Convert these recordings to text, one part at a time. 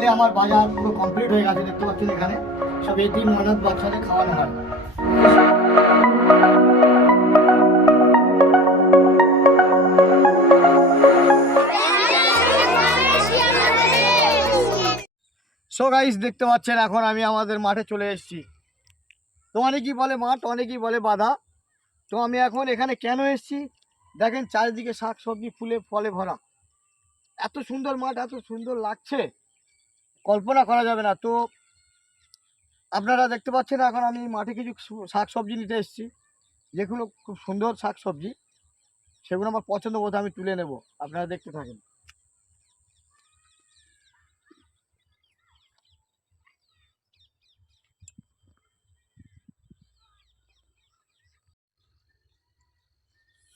Finally আমার বাজার পুরো কমপ্লিট হয়ে গেছে। দেখতে পাচ্ছেন এখানে সব এতিম অনাথ বাচ্চাদের খাওয়ানো হয়। সো গাইস দেখতে পাচ্ছেন এখন আমি আমাদের মাঠে চলে এসেছি। তো অনেকেই বলে মাঠ, অনেকেই বলে বাধা। তো আমি এখন এখানে কেন এসেছি দেখেন, চারিদিকে শাক সবজি ফুলে ফলে ভরা। এত সুন্দর মাঠ, এত সুন্দর লাগছে, কল্পনা করা যাবে না। তো আপনারা দেখতে পাচ্ছেন এখন আমি মাঠে কিছু শাক সবজি নিতে এসেছি, যেগুলো খুব সুন্দর শাক সবজি, সেগুলো আমার পছন্দ মতো আমি তুলে নেব। আপনারা দেখতে থাকেন।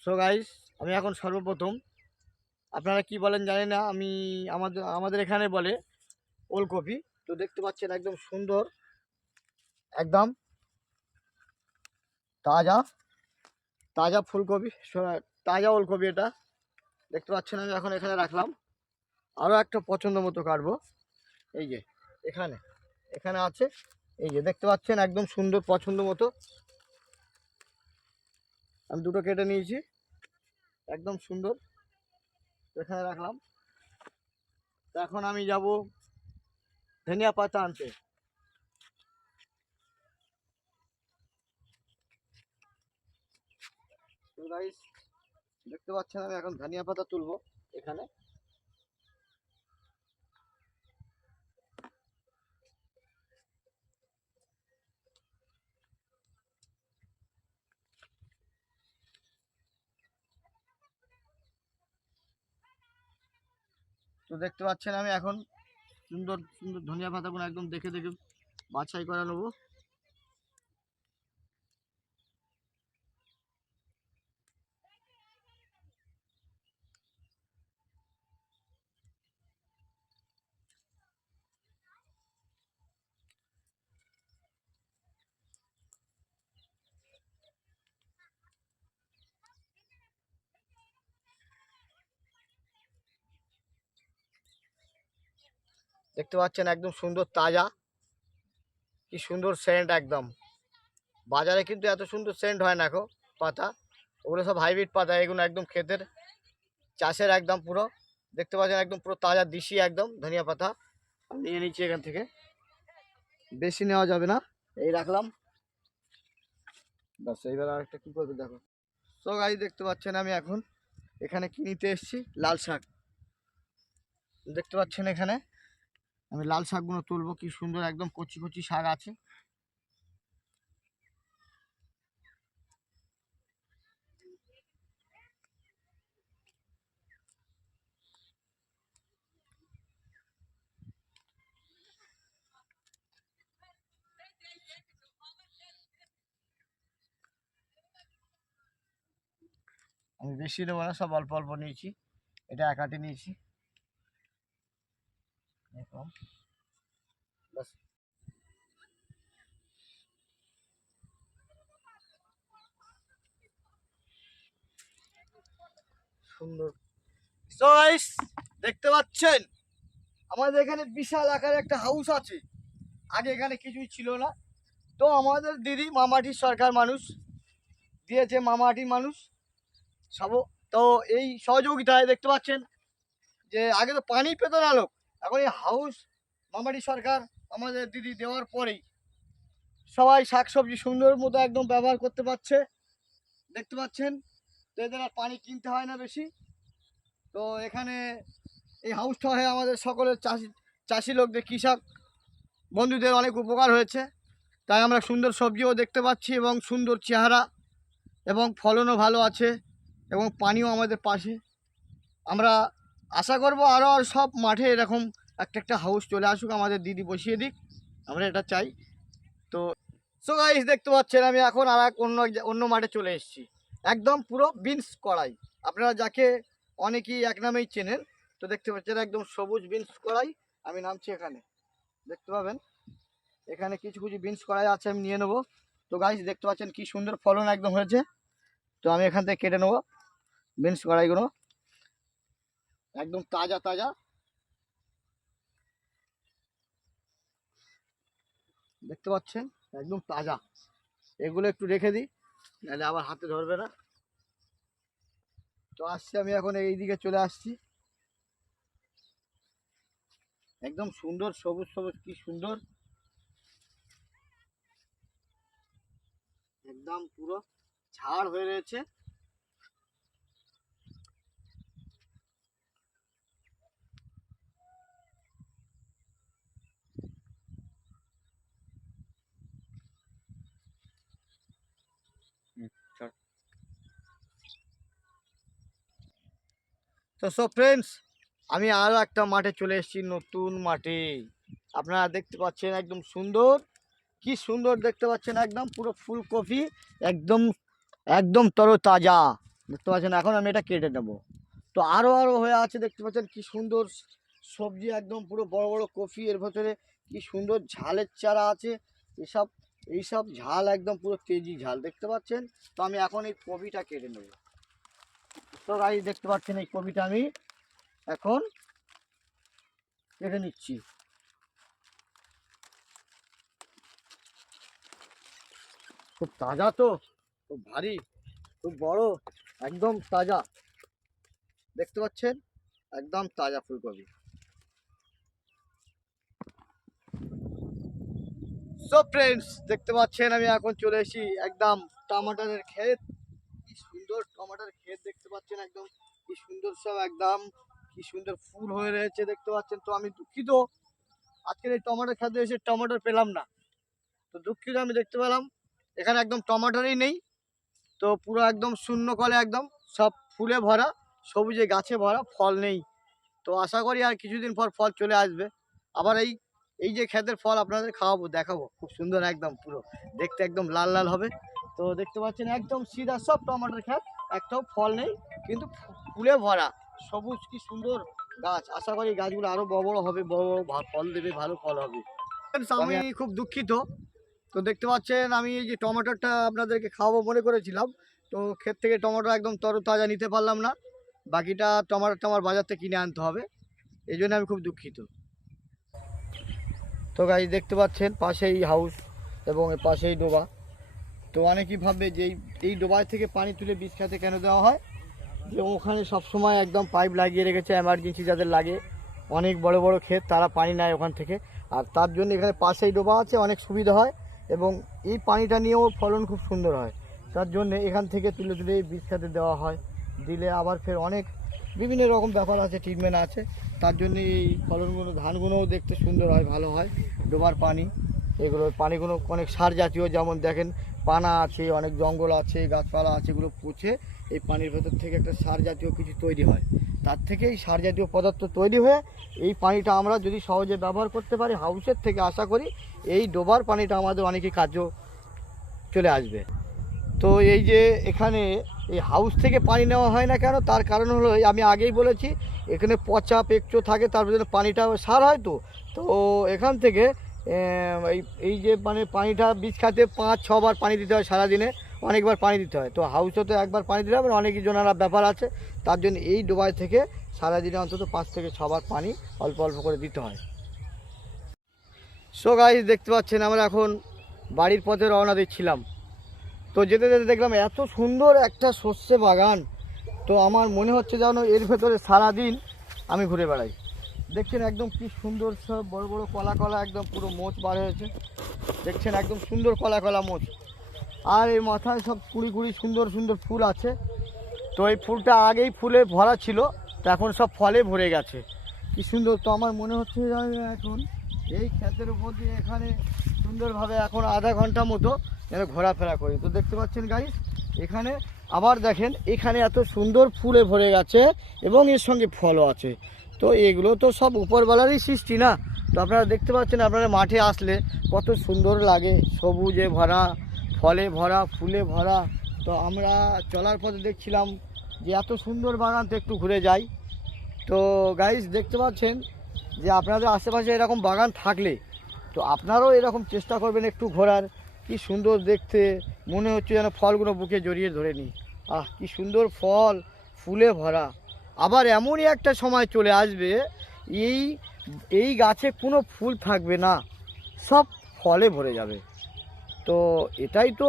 সো গাইস আমি এখন সর্বপ্রথম, আপনারা কি বলেন জানি না, আমি আমাদের এখানে বলে ওলকপি। তো দেখতে পাচ্ছেন একদম সুন্দর, একদম তাজা তাজা ফুলকপি, তাজা ওলকপি। এটা দেখতে পাচ্ছেন আমি এখন এখানে রাখলাম। আরও একটা পছন্দ মতো কাটবো, এই যে এখানে এখানে আছে। এই যে দেখতে পাচ্ছেন একদম সুন্দর পছন্দ মতো আমি দুটো কেটে নিয়েছি, একদম সুন্দর এখানে রাখলাম। তো এখন আমি যাব ধনিয়া পাতা আনতে। তো গাইস দেখতে পাচ্ছেন আমি এখন ধনিয়া পাতা তুলবো এখানে। তো দেখতে পাচ্ছেন আমি এখন সুন্দর সুন্দর ধনিয়া পাতাগুলো একদম দেখে দেখে বাছাই করে নেবো। দেখতে পাচ্ছেন একদম সুন্দর তাজা, কি সুন্দর সেন্ট একদম। বাজারে কিন্তু এত সুন্দর সেন্ট হয় না গো পাতা, ওগুলো সব হাইব্রিড পাতা, এগুলো একদম ক্ষেতের চাষের একদম পুরো। দেখতে পাচ্ছেন একদম পুরো তাজা দেশি একদম ধনিয়া পাতা আমি নিয়ে নিচ্ছি এখান থেকে। বেশি নেওয়া যাবে না, এই রাখলাম বাস। এইবার আরেকটা কী করবে দেখো। তো গাড়ি দেখতে পাচ্ছেন আমি এখন এখানে কি নিতে এসেছি, লাল শাক। দেখতে পাচ্ছেন এখানে আমি লাল শাকগুলো তুলবো, কি সুন্দর একদম কচি কচি শাক আছে। আমি বেশি নেবো না, সব অল্প অল্প নিয়েছি। এটা একাটি নিয়েছি এরকম বাস। সুন্দর। So guys, দেখতে পাচ্ছেন আমাদের এখানে বিশাল আকারে একটা হাউস আছে। আগে এখানে কিছুই ছিল না। তো আমাদের দিদি মামাটির সরকার মানুষ দিয়েছে, মামাটির মানুষ সব। তো এই সহযোগিতায় দেখতে পাচ্ছেন যে আগে তো পানি পেত না লোক, এখন এই হাউস মামাটি সরকার আমাদের দিদি দেওয়ার পরেই সবাই শাকসবজি সুন্দর মতো একদম ব্যবহার করতে পারছে। দেখতে পাচ্ছেন, তো এদের আর পানি কিনতে হয় না বেশি। তো এখানে এই হাউসটা হয়ে আমাদের সকলের চাষি লোকদের, কৃষক বন্ধুদের অনেক উপকার হয়েছে। তাই আমরা সুন্দর সবজিও দেখতে পাচ্ছি এবং সুন্দর চেহারা এবং ফলনও ভালো আছে এবং পানিও আমাদের পাশে। আমরা আশা করব আরও সব মাঠে এরকম একটা একটা হাউস চলে আসুক, আমাদের দিদি বসিয়ে দিক, আমরা এটা চাই। তো সো গাইস দেখতে পাচ্ছেন আমি এখন আর এক অন্য মাঠে চলে এসেছি, একদম পুরো বিনস কড়াই, আপনারা যাকে অনেকেই এক নামেই চেনেন। তো দেখতে পাচ্ছেন একদম সবুজ বিনস কড়াই, আমি নামছি এখানে। দেখতে পাবেন এখানে কিছু কিছু বিনস কড়াই আছে, আমি নিয়ে নেবো। তো গাইস দেখতে পাচ্ছেন কি সুন্দর ফলন একদম হয়েছে। তো আমি এখান থেকে কেটে নেবো বিনস কড়াইগুলো, একদম তাজা তাজা। দেখতে পাচ্ছেন একদম তাজা। এগুলো একটু রেখে দিই, নাহলে আবার হাতে ধরবে না। তো আসছি আমি এখন এই দিকে চলে আসছি। একদম সুন্দর সবুজ সবুজ, কি সুন্দর, একদম পুরো ঝাড় হয়ে রয়েছে। তো সব ফ্রেন্ডস, আমি আরও একটা মাঠে চলে এসেছি, নতুন মাঠে। আপনারা দেখতে পাচ্ছেন একদম সুন্দর, কি সুন্দর দেখতে পাচ্ছেন, একদম পুরো ফুলকপি, একদম একদম তরতাজা দেখতে পাচ্ছেন। এখন আমি এটা কেটে নেব। তো আরও আরও হয়ে আছে, দেখতে পাচ্ছেন কি সুন্দর সবজি, একদম পুরো বড় বড় কপি, এর ভেতরে কি সুন্দর ঝালের চারা আছে। এসব এইসব ঝাল একদম পুরো তেজি ঝাল দেখতে পাচ্ছেন। তো আমি এখন এই কপিটা কেটে নেব। তো গাইস দেখতে পাচ্ছেন এই কপিটা আমি এখন কেটে নিচ্ছি। খুব তাজা, তো খুব ভারী, খুব বড়, একদম তাজা দেখতে পাচ্ছেন, একদম তাজা ফুলকপি। সো ফ্রেন্ডস দেখতে পাচ্ছেন আমি এখন চলে এসেছি একদম টমাটারের ক্ষেত। কি সুন্দর টমাটার ক্ষেত দেখতে পাচ্ছেন, একদম কি সুন্দর সব, একদম কি সুন্দর ফুল হয়ে রয়েছে দেখতে পাচ্ছেন। তো আমি দুঃখিত, আজকের এই টমাটার ক্ষেতে এসে টমাটার পেলাম না। তো দুঃখিত, আমি দেখতে পেলাম এখানে একদম টমাটারই নেই। তো পুরো একদম শূন্য কলে, একদম সব ফুলে ভরা, সবুজে গাছে ভরা, ফল নেই। তো আশা করি আর কিছুদিন পর ফল চলে আসবে। আবার এই এই যে ক্ষেতের ফল আপনাদের খাওয়াবো, দেখাবো, খুব সুন্দর, একদম পুরো দেখতে একদম লাল লাল হবে। তো দেখতে পাচ্ছেন একদম সিধা সব টমেটোর ক্ষেত, একটাও ফল নেই, কিন্তু ফুলে ভরা, সবুজ, কি সুন্দর গাছ। আশা করি গাছগুলো আরো বড় বড় হবে, বড় বড় ফল দেবে, ভালো ফল হবে। আমি খুব দুঃখিত। তো দেখতে পাচ্ছেন আমি এই যে টমেটোটা আপনাদেরকে খাওয়াবো মনে করেছিলাম, তো ক্ষেত থেকে টমেটো একদম তরতাজা নিতে পারলাম না। বাকিটা টমেটোটা আমার বাজার থেকে কিনে আনতে হবে, এই জন্য আমি খুব দুঃখিত। তো গাইস দেখতে পাচ্ছেন পাশেই হাউস এবং পাশেই ডোবা। তো অনেকেই ভাববে যে এই ডোবায় থেকে পানি তুলে বীজ খেতে কেন দেওয়া হয়, যে ওখানে সবসময় একদম পাইপ লাগিয়ে রেখেছে, এমার্জেন্সি যাদের লাগে, অনেক বড় বড় ক্ষেত, তারা পানি নেয় ওখান থেকে। আর তার জন্য এখানে পাশেই ডোবা আছে, অনেক সুবিধা হয় এবং এই পানিটা নিয়েও ফলন খুব সুন্দর হয়। তার জন্য এখান থেকে তুলে তুলে বীজ খেতে দেওয়া হয়। দিলে আবার ফের অনেক বিভিন্ন রকম ব্যাপার আছে, ট্রিটমেন্ট আছে, তার জন্য এই ফলনগুলো, ধানগুলোও দেখতে সুন্দর হয়, ভালো হয়। ডোবার পানি, এগুলোর পানিগুলো অনেক সার জাতীয়, যেমন দেখেন পানা আছে, অনেক জঙ্গল আছে, গাছপালা আছে, এগুলো পচে এই পানির ভেতর থেকে একটা সার জাতীয় কিছু তৈরি হয়। তার থেকে এই সার জাতীয় পদার্থ তৈরি হয়ে এই পানিটা আমরা যদি সহজে ব্যবহার করতে পারি হাউসের থেকে, আশা করি এই ডোবার পানিটা আমাদের অনেকই কার্য চলে আসবে। তো এই যে এখানে এই হাউস থেকে পানি নেওয়া হয় না কেন, তার কারণ হলো আমি আগেই বলেছি, এখানে পচা পেঁকচো থাকে, তার ভিতরে পানিটা সার হয়। তো তো এখান থেকে এই যে মানে পানিটা বীজ খাতে 5-6 বার পানি দিতে হয় সারাদিনে, অনেকবার পানি দিতে হয়। তো হাউসে তো একবার পানি দিতে হবে, অনেক জনারা ব্যাপার আছে, তার জন্য এই ডোবাই থেকে সারাদিনে অন্তত 5 থেকে 6 বার পানি অল্প অল্প করে দিতে হয়। সো গাইস দেখতে পাচ্ছেন আমরা এখন বাড়ির পথে রওনা দিচ্ছিলাম। তো যেতে যেতে দেখলাম এত সুন্দর একটা সর্ষে বাগান। তো আমার মনে হচ্ছে যেন এর ভেতরে সারাদিন আমি ঘুরে বেড়াই। দেখছেন একদম কি সুন্দর সব বড় বড় কলা কলা, একদম পুরো মোচ বার হয়েছে, দেখছেন একদম সুন্দর কলা কলা মোচ। আর এই মাথায় সব কুড়ি কুড়ি সুন্দর সুন্দর ফুল আছে। তো এই ফুলটা আগেই ফুলে ভরা ছিল, তো এখন সব ফলে ভরে গেছে, কি সুন্দর। তো আমার মনে হচ্ছে এখন এই ক্ষেতের উপর দিয়ে এখানে সুন্দরভাবে এখন আধা ঘন্টা মতো যেন ঘোরাফেরা করি। তো দেখতে পাচ্ছেন গাইস এখানে আবার দেখেন, এখানে এত সুন্দর ফুলে ভরে গেছে এবং এর সঙ্গে ফলও আছে। তো এগুলো তো সব উপরবেলারই সৃষ্টি না। তো আপনারা দেখতে পাচ্ছেন, আপনারা মাঠে আসলে কত সুন্দর লাগে, সবুজে ভরা, ফলে ভরা, ফুলে ভরা। তো আমরা চলার পথে দেখছিলাম যে এত সুন্দর বাগান, তো একটু ঘুরে যাই। তো গাইস দেখতে পাচ্ছেন যে আপনাদের আশেপাশে এরকম বাগান থাকলে তো আপনারাও এরকম চেষ্টা করবেন একটু ঘোরার। কি সুন্দর দেখতে, মনে হচ্ছে যেন ফলগুলো বুকে জড়িয়ে ধরে নিই। আহ কি সুন্দর ফল, ফুলে ভরা। আবার এমনই একটা সময় চলে আসবে এই এই গাছে কোনো ফুল থাকবে না, সব ফলে ভরে যাবে। তো এটাই তো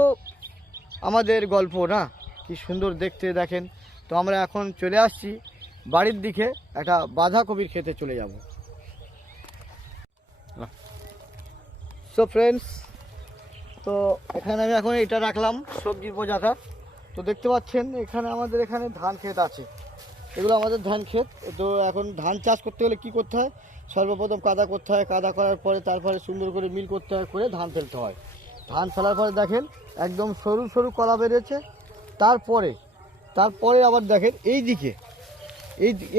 আমাদের গল্প না, কি সুন্দর দেখতে দেখেন। তো আমরা এখন চলে আসছি বাড়ির দিকে, একটা বাঁধাকপির খেতে চলে যাব। সো ফ্রেন্ডস, তো এখানে আমি এখন এটা রাখলাম সবজির বোঝাটা। তো দেখতে পাচ্ছেন এখানে আমাদের এখানে ধান ক্ষেত আছে, এগুলো আমাদের ধান ক্ষেত। তো এখন ধান চাষ করতে হলে কি করতে হয়, সর্বপ্রথম কাদা করতে হয়, কাদা করার পরে তারপরে সুন্দর করে মিল করতে হয়, করে ধান ফেলতে হয়। ধান ফেলার পরে দেখেন একদম সরু সরু কলা বেরিয়েছে। তারপরে আবার দেখেন এই দিকে,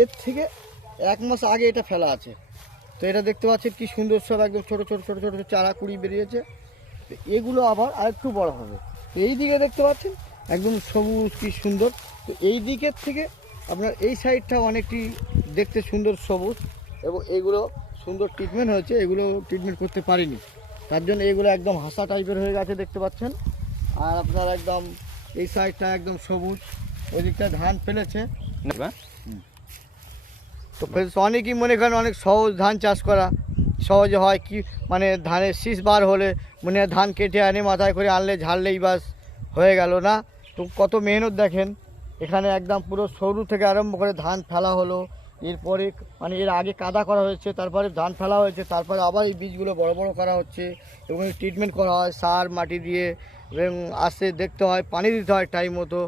এর থেকে 1 মাস আগে এটা ফেলা আছে। তো এটা দেখতে পাচ্ছেন কি সুন্দর সব একদম ছোটো ছোটো ছোটো ছোটো চারা কুড়ি বেরিয়েছে। তো এগুলো আবার আরেকটু বড় হবে। তো এই দিকে দেখতে পাচ্ছেন একদম সবুজ কি সুন্দর। তো এই দিকের থেকে আপনার এই সাইডটা অনেকটি দেখতে সুন্দর সবুজ, এবং এগুলো সুন্দর ট্রিটমেন্ট হয়েছে, এগুলো ট্রিটমেন্ট করতে পারিনি, তার জন্য এগুলো একদম হাসা টাইপের হয়ে গেছে দেখতে পাচ্ছেন। আর আপনার একদম এই সাইডটা একদম সবুজ, ওই দিকটা ধান ফেলেছে। তো অনেকেই মনে করেন অনেক সহজ ধান চাষ করা, সহজে হয় কি, মানে ধানের শীষ বার হলে মনে হয় ধান কেটে আনে মাথায় করে আনলে ঝাড়লেই বাস হয়ে গেল না। তো কত মেহনত দেখেন, এখানে একদম পুরো সরু থেকে আরম্ভ করে ধান ফেলা হলো, এরপরে মানে এর আগে কাদা করা হয়েছে, তারপরে ধান ফেলা হয়েছে, তারপরে আবার এই বীজগুলো বড় বড় করা হচ্ছে এবং ট্রিটমেন্ট করা হয় সার মাটি দিয়ে, এবং আসতে দেখতে হয়, পানি দিতে হয় টাইম মতো।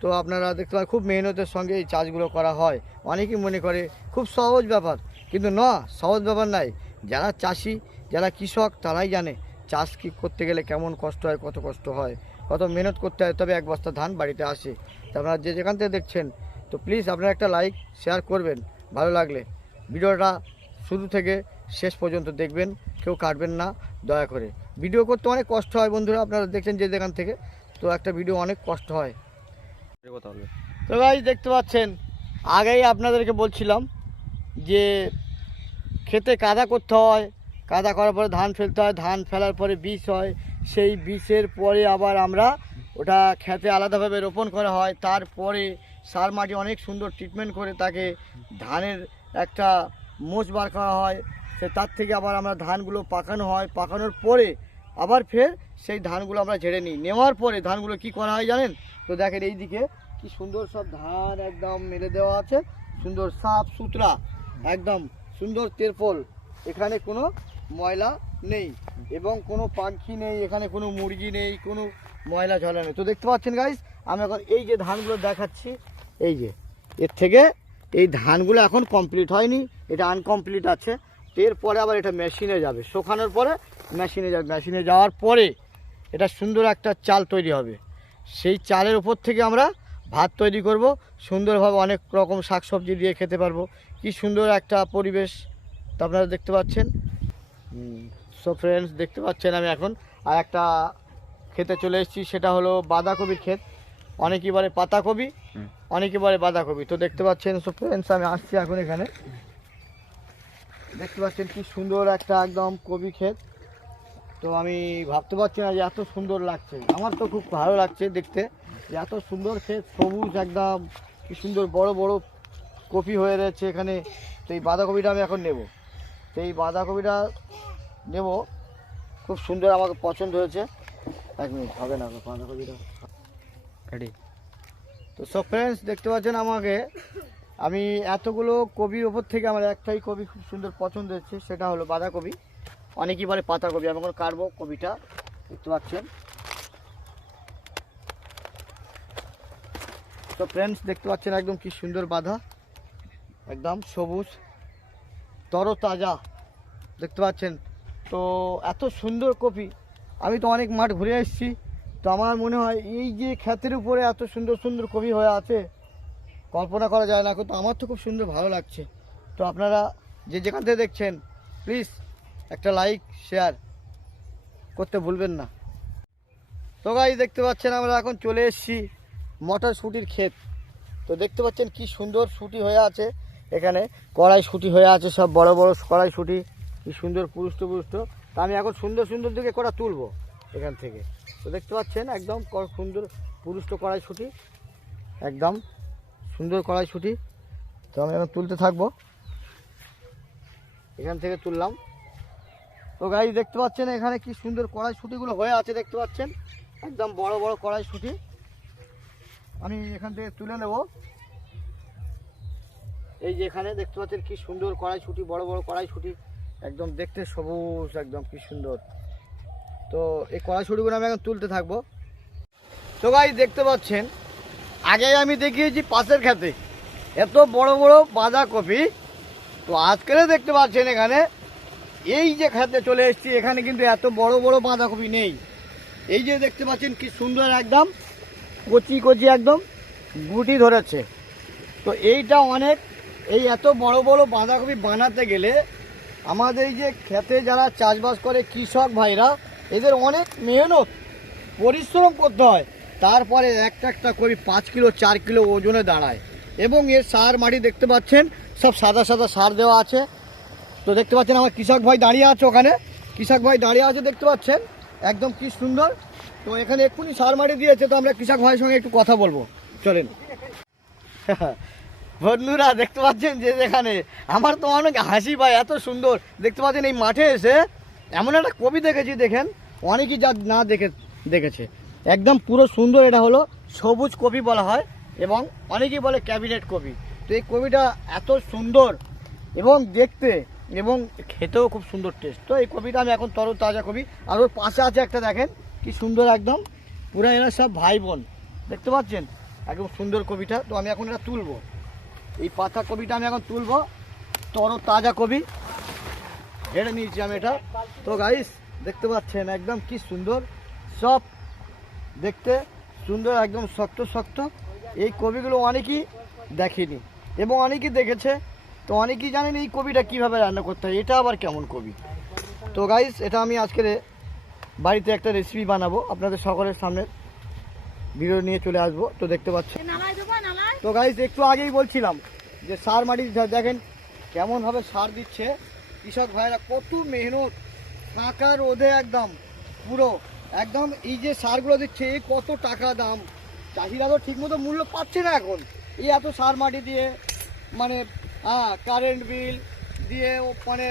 তো আপনারা দেখতে পান খুব মেহনতের সঙ্গে এই চাষগুলো করা হয়। অনেকেই মনে করে খুব সহজ ব্যাপার, কিন্তু না, সহজ ব্যাপার নাই। যারা চাষি, যারা কৃষক, তারাই জানে চাষ কি করতে গেলে কেমন কষ্ট হয়, কত কষ্ট হয়, কত মেহনত করতে হয়, তবে 1 বস্তা ধান বাড়িতে আসে। তো আপনারা যে যেখান থেকে দেখছেন, তো প্লিজ আপনারা একটা লাইক শেয়ার করবেন, ভালো লাগলে ভিডিওটা শুরু থেকে শেষ পর্যন্ত দেখবেন, কেউ কাটবেন না দয়া করে। ভিডিও করতে অনেক কষ্ট হয় বন্ধুরা, আপনারা দেখছেন যে যেখান থেকে, তো একটা ভিডিও অনেক কষ্ট হয়। তো ভাই দেখতে পাচ্ছেন, আগেই আপনাদেরকে বলছিলাম যে খেতে কাদা করতে হয়, কাদা করার পরে ধান ফেলতে হয়, ধান ফেলার পরে বীজ হয়, সেই বীজের পরে আবার আমরা ওটা খেতে আলাদাভাবে রোপণ করা হয়, তারপরে সার মাটি অনেক সুন্দর ট্রিটমেন্ট করে তাকে ধানের একটা মোচ বার করা হয়, তার থেকে আবার আমরা ধানগুলো পাকানো হয়, পাকানোর পরে আবার ফের সেই ধানগুলো আমরা ঝেড়ে নিই। নেওয়ার পরে ধানগুলো কি করা হয় জানেন? তো দেখেন এই দিকে কি সুন্দর সব ধান একদম মেলে দেওয়া আছে, সুন্দর সাফ সুতরা, একদম সুন্দর তেরপল, এখানে কোনো ময়লা নেই এবং কোনো পাখি নেই, এখানে কোনো মুরগি নেই, কোনো ময়লা ঝলা নেই। তো দেখতে পাচ্ছেন গাইস, আমি এখন এই যে ধানগুলো দেখাচ্ছি, এই যে এর থেকে এই ধানগুলো এখন কমপ্লিট হয়নি, এটা আনকমপ্লিট আছে। এরপরে আবার এটা মেশিনে যাবে, শুকানোর পরে মেশিনে যাবে, মেশিনে যাওয়ার পরে এটা সুন্দর একটা চাল তৈরি হবে। সেই চালের উপর থেকে আমরা ভাত তৈরি করব, সুন্দরভাবে অনেক রকম শাকসবজি দিয়ে খেতে পারবো। কি সুন্দর একটা পরিবেশ, তো আপনারা দেখতে পাচ্ছেন। সো ফ্রেন্ডস, দেখতে পাচ্ছেন আমি এখন আর একটা খেতে চলে এসেছি, সেটা হলো বাঁধাকপির ক্ষেত। অনেকেই বলে পাতাকপি, অনেকে বলে বাঁধাকপি। তো দেখতে পাচ্ছেন সো ফ্রেন্ডস, আমি আসছি এখন এখানে, দেখতে পাচ্ছেন কি সুন্দর একটা একদম কপি ক্ষেত। তো আমি ভাবতে পারছি না যে এত সুন্দর লাগছে, আমার তো খুব ভালো লাগছে দেখতে, যে এত সুন্দর ক্ষেত, সবুজ একদম, কি সুন্দর বড় বড় কপি হয়ে রয়েছে এখানে। তো এই বাঁধাকপিটা আমি এখন নেব, তো এই বাঁধাকপিটা নেব, খুব সুন্দর, আমাকে পছন্দ হয়েছে। 1 মিনিট, হবে না বাঁধাকপিটা রেডি। তো সব ফ্রেন্ডস দেখতে পাচ্ছেন আমাকে, আমি এতগুলো কপির ওপর থেকে আমার একটাই কপি খুব সুন্দর পছন্দ হয়েছে, সেটা হলো বাঁধাকপি। অনেকেই বলে পাতাকপি, আমি এখন কাটবো কপিটা, দেখতে পাচ্ছেন। তো ফ্রেন্ডস দেখতে পাচ্ছেন একদম কি সুন্দর বাঁধা, একদম সবুজ তরতাজা, দেখতে পাচ্ছেন। তো এত সুন্দর কপি, আমি তো অনেক মাঠ ঘুরে এসেছি, তো আমার মনে হয় এই যে ক্ষেতের উপরে এত সুন্দর সুন্দর কপি হয়ে আছে, কল্পনা করা যায় না, কিন্তু আমার তো খুব সুন্দর ভালো লাগছে। তো আপনারা যে যেখান থেকে দেখছেন, প্লিজ একটা লাইক শেয়ার করতে ভুলবেন না। তো গাইস দেখতে পাচ্ছেন আমরা এখন চলে এসেছি মটরশুঁটির ক্ষেত। তো দেখতে পাচ্ছেন কি সুন্দর শুঁটি হয়ে আছে, এখানে কড়াইশুঁটি হয়ে আছে, সব বড় বড় কড়াইশুঁটি, কি সুন্দর পুরুষ্ট পুরুষ্ট। তা আমি এখন সুন্দর সুন্দর দিকে কটা তুলবো এখান থেকে। তো দেখতে পাচ্ছেন একদম সুন্দর পুরুষ্ট কড়াইশুঁটি, একদম সুন্দর কড়াইশুঁটি। তো আমি এখন তুলতে থাকবো, এখান থেকে তুললাম, তো গাইস দেখতে পাচ্ছেন এখানে কি সুন্দর কড়াইশুঁটিগুলো হয়ে আছে, দেখতে পাচ্ছেন একদম বড় বড় কড়াইশুঁটি। আমি এখান থেকে তুলে নেব। এই যে এখানে দেখতে পাচ্ছেন কি সুন্দর কড়াইশুঁটি, বড় বড় কড়াইশুঁটি, একদম দেখতে সবুজ, একদম কি সুন্দর। তো এই কড়াইশুঁটিগুলো আমি এখন তুলতে থাকবো। তো গাইস দেখতে পাচ্ছেন আগে আমি দেখিয়েছি পাশের খেতে এত বড় বড় বাঁধাকপি, তো আজকে দেখতে পাচ্ছেন এখানে এই যে খেতে চলে এসেছি, এখানে কিন্তু এত বড় বড় বাঁধাকপি নেই। এই যে দেখতে পাচ্ছেন কি সুন্দর একদম কচি কচি একদম গুটি ধরেছে। তো এইটা অনেক, এই এত বড় বড় বাঁধাকপি বানাতে গেলে আমাদের এই যে খেতে যারা চাষবাস করে কৃষক ভাইরা, এদের অনেক মেহনত পরিশ্রম করতে হয়, তারপরে একটা একটা কপি 5 কিলো 4 কিলো ওজনে দাঁড়ায়। এবং এর সার মাটি দেখতে পাচ্ছেন সব সাদা সাদা সার দেওয়া আছে। তো দেখতে পাচ্ছেন আমার কৃষক ভাই দাঁড়িয়ে আছে, ওখানে কৃষক ভাই দাঁড়িয়ে আছে দেখতে পাচ্ছেন একদম কি সুন্দর। তো এখানে এক্ষুনি সার মাটি দিয়েছে, তো আমরা কৃষক ভাইয়ের সঙ্গে একটু কথা বলবো, চলেন। বন্ধুরা দেখতে পাচ্ছেন যে যেখানে আমার তো অনেক হাসি পায়, এত সুন্দর দেখতে পাচ্ছেন। এই মাঠে এসে এমন একটা কপি দেখেছি, দেখেন অনেকেই যা না দেখেছে একদম পুরো সুন্দর। এটা হলো সবুজ কপি বলা হয় এবং অনেকেই বলে ক্যাবিনেট কপি। তো এই কপিটা এত সুন্দর এবং দেখতে এবং খেতেও খুব সুন্দর টেস্ট। তো এই কপিটা আমি এখন তরতাজা কপি, আর ওর পাশে আছে একটা দেখেন কি সুন্দর একদম পুরো, এরা সব ভাই বোন দেখতে পাচ্ছেন একদম সুন্দর কপিটা। তো আমি এখন এটা তুলবো, এই পাতা কপিটা আমি এখন তুলবো, তরতাজা কপি ঢেড়ে নিয়েছি আমি এটা। তো গাইস দেখতে পাচ্ছেন একদম কি সুন্দর, সব দেখতে সুন্দর একদম শক্ত শক্ত। এই কপিগুলো অনেকেই দেখেনি এবং অনেকেই দেখেছে, তো অনেকেই জানেন এই কপিটা কীভাবে রান্না করতে হয়, এটা আবার কেমন কপি। তো গাইস এটা আমি আজকে বাড়িতে একটা রেসিপি বানাবো, আপনাদের সকলের সামনে ভিডিও নিয়ে চলে আসবো। তো দেখতে পাচ্ছেন। তো গাইস একটু আগেই বলছিলাম যে সার মাটি দেখেন কেমনভাবে সার দিচ্ছে কৃষক ভাইরা, কত মেহনত, ফাঁকা রোদে একদম পুরো একদম। এই যে সারগুলো দিচ্ছে এই কত টাকা দাম, চাষিরা তো ঠিকমতো মূল্য পাচ্ছে না এখন। এই এত সার মাটি দিয়ে মানে কারেন্ট বিল দিয়ে মানে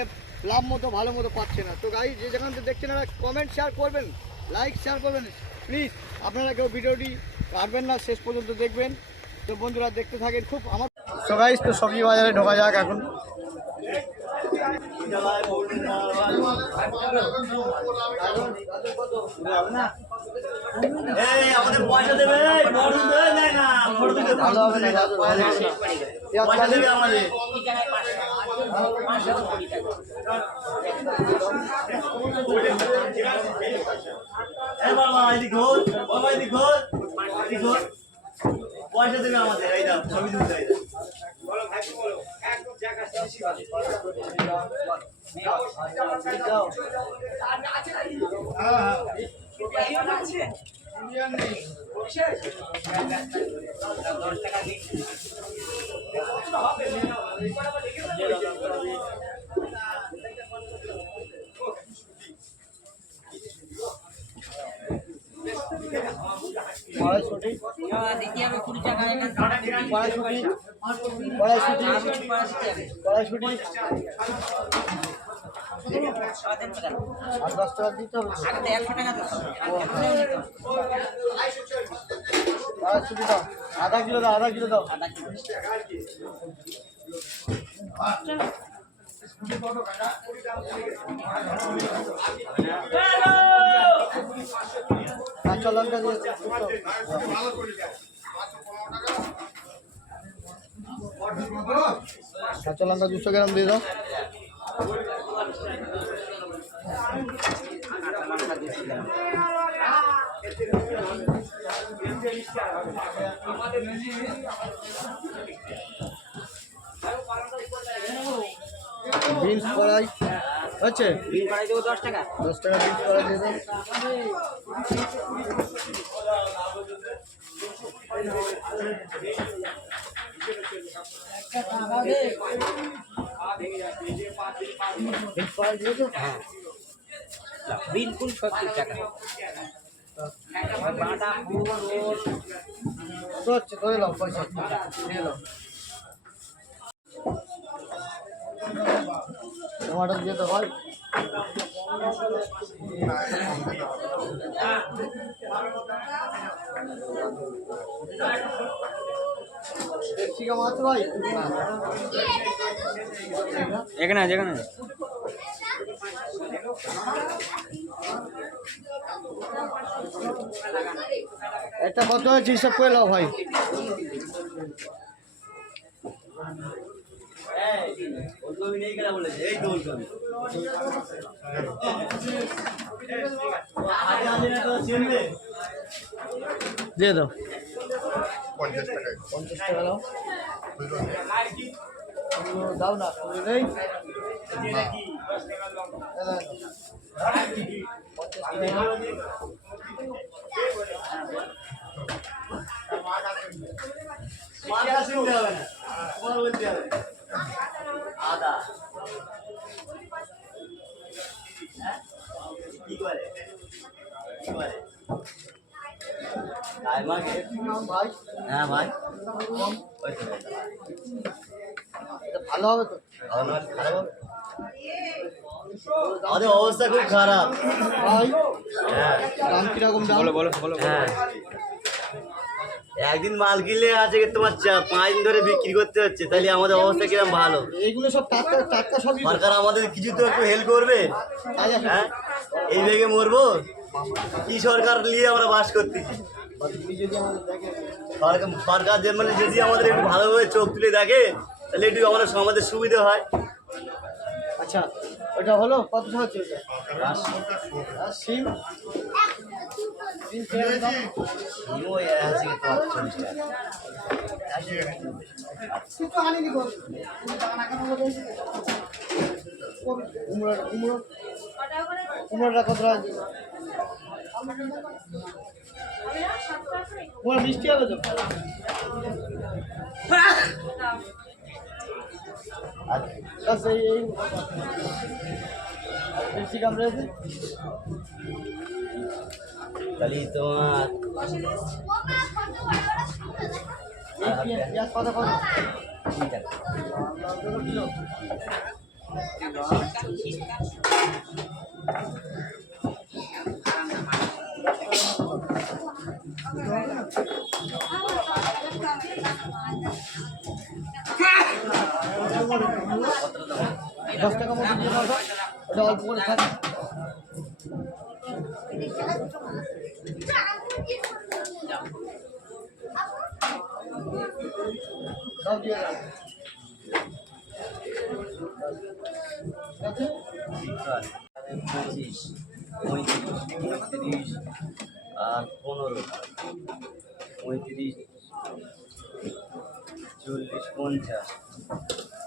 লাভ মতো ভালো মতো পাচ্ছে না। তো গাইস যে যেখান থেকে দেখছেন আপনারা কমেন্ট শেয়ার করবেন, লাইক শেয়ার করবেন প্লিজ। আপনারা কেউ ভিডিওটি কাটবেন না, শেষ পর্যন্ত দেখবেন। তো বন্ধুরা দেখতে থাকেন খুব আমার। তো গাইস তো সবজি বাজারে ঢোকা যাক এখন। আমাদের পয়সা দেবে আমাদের পয়সা দেবে আমাদের, এই দাম ছবি তুলতে। কড়াইশুঁটি কড়াইশুঁটি কড়াইশুঁটি কড়াইশুঁটি 10 টাকা দিতে হবে। কড়াইশুঁটি দাও, আধা কিলো দাও, আধা কিলো দাও। কাঁচা লঙ্কা দিয়ে কাঁচা লঙ্কা 200 গ্রাম দিয়ে দাও। বিনস কড়াই হচ্ছে, বিনস কড়াই দেবো 10 টাকা, 10 টাকা বিনস কড়াই দিয়ে দাও। বিলকুল 70 টাকা। ধরে নাও পয়সা দিয়ে নাও। টমাটো দিয়ে তো ভাই ক্যাপসিকাম আছে ভাই? এখানে আছে এখানে। একটা কত হয়েছে হিসাব করে নাও ভাই। দিয়ে দাও 50 টাকায় 50 টাকা দাও। দাও না নেই আদা কি করে ভাই? হ্যাঁ ভাই, ভালো হবে তো? আমাদের অবস্থা খুব খারাপ। ভাই হ্যাঁ দাম কিরকম দাম? বলো বলো বলো। হ্যাঁ, একদিন মাল কিনলে আছে তোমার 5 দিন ধরে বিক্রি করতে হচ্ছে, তাহলে আমাদের অবস্থা কিরকম ভালো। এইগুলো সব টাটকা টাটকা সবই তো? সরকার আমাদের কিছু তো একটু হেল্প করবে। তাজা সবজি। হ্যাঁ, এই ভেগে মরবো কি সরকার নিয়ে আমরা বাস করতেছি। তুমি যদি আমাদের দেখে সরকার যে মানে যদি আমাদের একটু ভালোভাবে চোখ তুলে দেখে তাহলে একটু আমাদের সুবিধা হয়। আচ্ছা ওটা হলো কত হচ্ছে ওটা? আর সিম সিম কিরকম দাম? ওই আছে তোমার 40 টাকা। কিছু আনিনি গো। কুমড়ো কুমড়ো কুমড়োটা কত আছে? কুমড়ো মিষ্টি হবে তো? আচ্ছা এই ক্যাপসিকাম রয়েছে? তাহলে তোমার এই পেঁয়াজ পাতা কত? 3 টাকা। দশ টাকা মতো দিয়ে দাও তো। ওটা অল্প করে থাকে। দাও দিয়ে দাও। আছে? 25, 35, 35 আর 15, 35, 40, 50,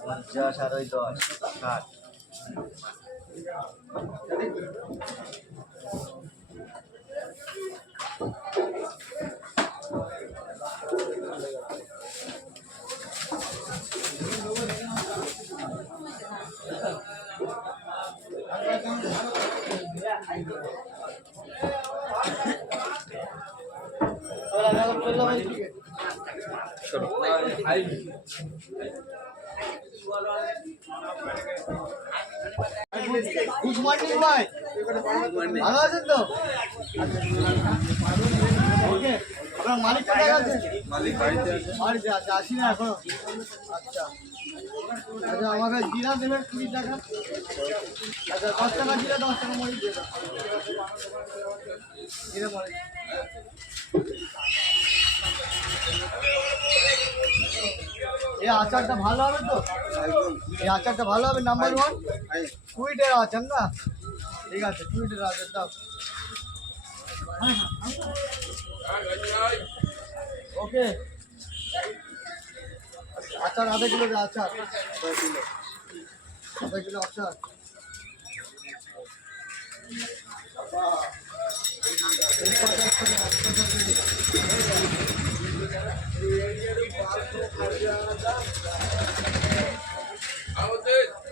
50 আর ওই 10, 60। চললাম এইদিকে। গুড মর্নিং ভাই, ভালো আছেন তো? ওকে, আপনার মালিক কোথায় আছে? বাড়িতে আছে, আসি না এখনো? আচ্ছা আচ্ছা, আমাকে জিরা দেবেন 20 টাকা। আচ্ছা 10 টাকা জিরা, 10 টাকা মরিচ দিয়ে দাও। জিরা মরিচ। এই আচারটা ভালো হবে তো? এই আচারটা ভালো হবে, নাম্বার 1 টুইটের আচার না? ঠিক আছে, টুইটের আচার দাও। ওকে, আচার আধা কিলো দে, আচার আধা কিলো আচার।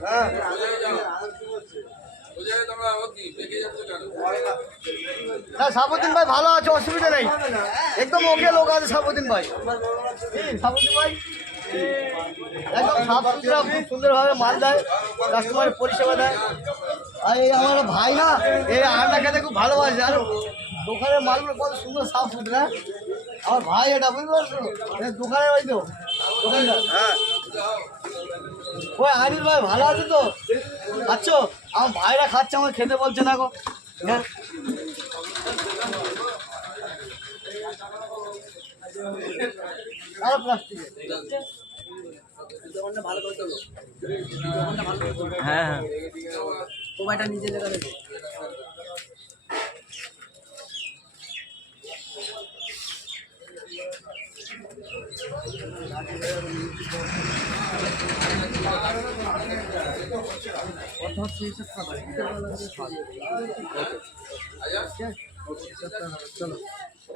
হ্যাঁ না, সাবুদ্দিন ভাই ভালো আছে, অসুবিধা নেই, একদম ওকে লোক আছে সাবুদ্দিন ভাই। সাবুদ্দিন ভাই একদম সাফ সুতরা, খুব সুন্দরভাবে মাল দেয়, কাস্টমারের পরিষেবা দেয়। আর এই আমার ভাই না এই আটা খেতে খুব ভালোবাসে। আর দোকানের মালগুলো কত সুন্দর সাফ সুতরা না, আমার ভাই এটা বুঝতে পারছো, দোকানে ওই তো দোকানদার। হ্যাঁ ওই আনিল ভাই ভালো আছে তো? খাচ্ছ? আমার ভাইরা খাচ্ছে, আমার খেতে বলছে না গো। হ্যাঁ আর প্লাস্টিকে হ্যাঁ হ্যাঁ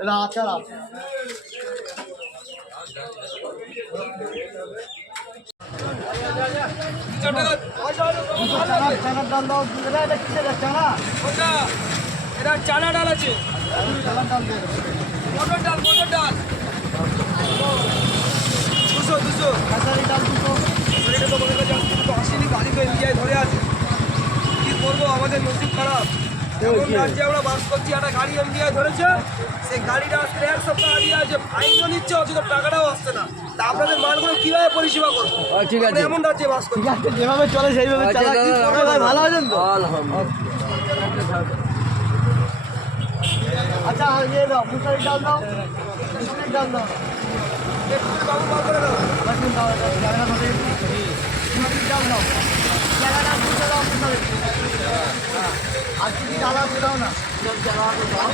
এটা আচার আছে। চানার ডাল দাও, এটা কিসের চানা? এটা চানা ডাল আছে, চানার ডাল দিয়ে দেবো। মটর ডাল 200 খেসারি ডাল দুটো। এটা তো বলে গেছে তো আসেনি, গাড়ি তো ইন্ডিয়ায় ধরে আছে। কি করবো, আমাদের নসিব খারাপ। এমন রাজ্যে আমরা বাস করছি, একটা গাড়ি ইন্ডিয়ায় ধরেছে, সেই গাড়িটা আসতে 1 সপ্তাহ আগে আছে, ফাইনও নিচ্ছে, অথচ টাকাটাও আসছে না। তা আপনাদের মালগুলো কিভাবে পরিষেবা করবো? ঠিক আছে আমরা এমন রাজ্যে বাস ঠিক করছি। আছে, যেভাবে চলে সেইভাবে চালা। কি করবে ভাই, ভালো আছেন তো? আচ্ছা আর ইয়ে দাও, মুসারি ডাল দাও, মুসুরির ডাল দাও। বাবু বার করে দাও। মুসুরির ডাল দাও, জায়গাটা ধরে মুসুরির ডাল দাও, জায়গাটা দুটো দাও মুসারি। আর কি ডাল আছে দাও না, জায়গাটা দাও।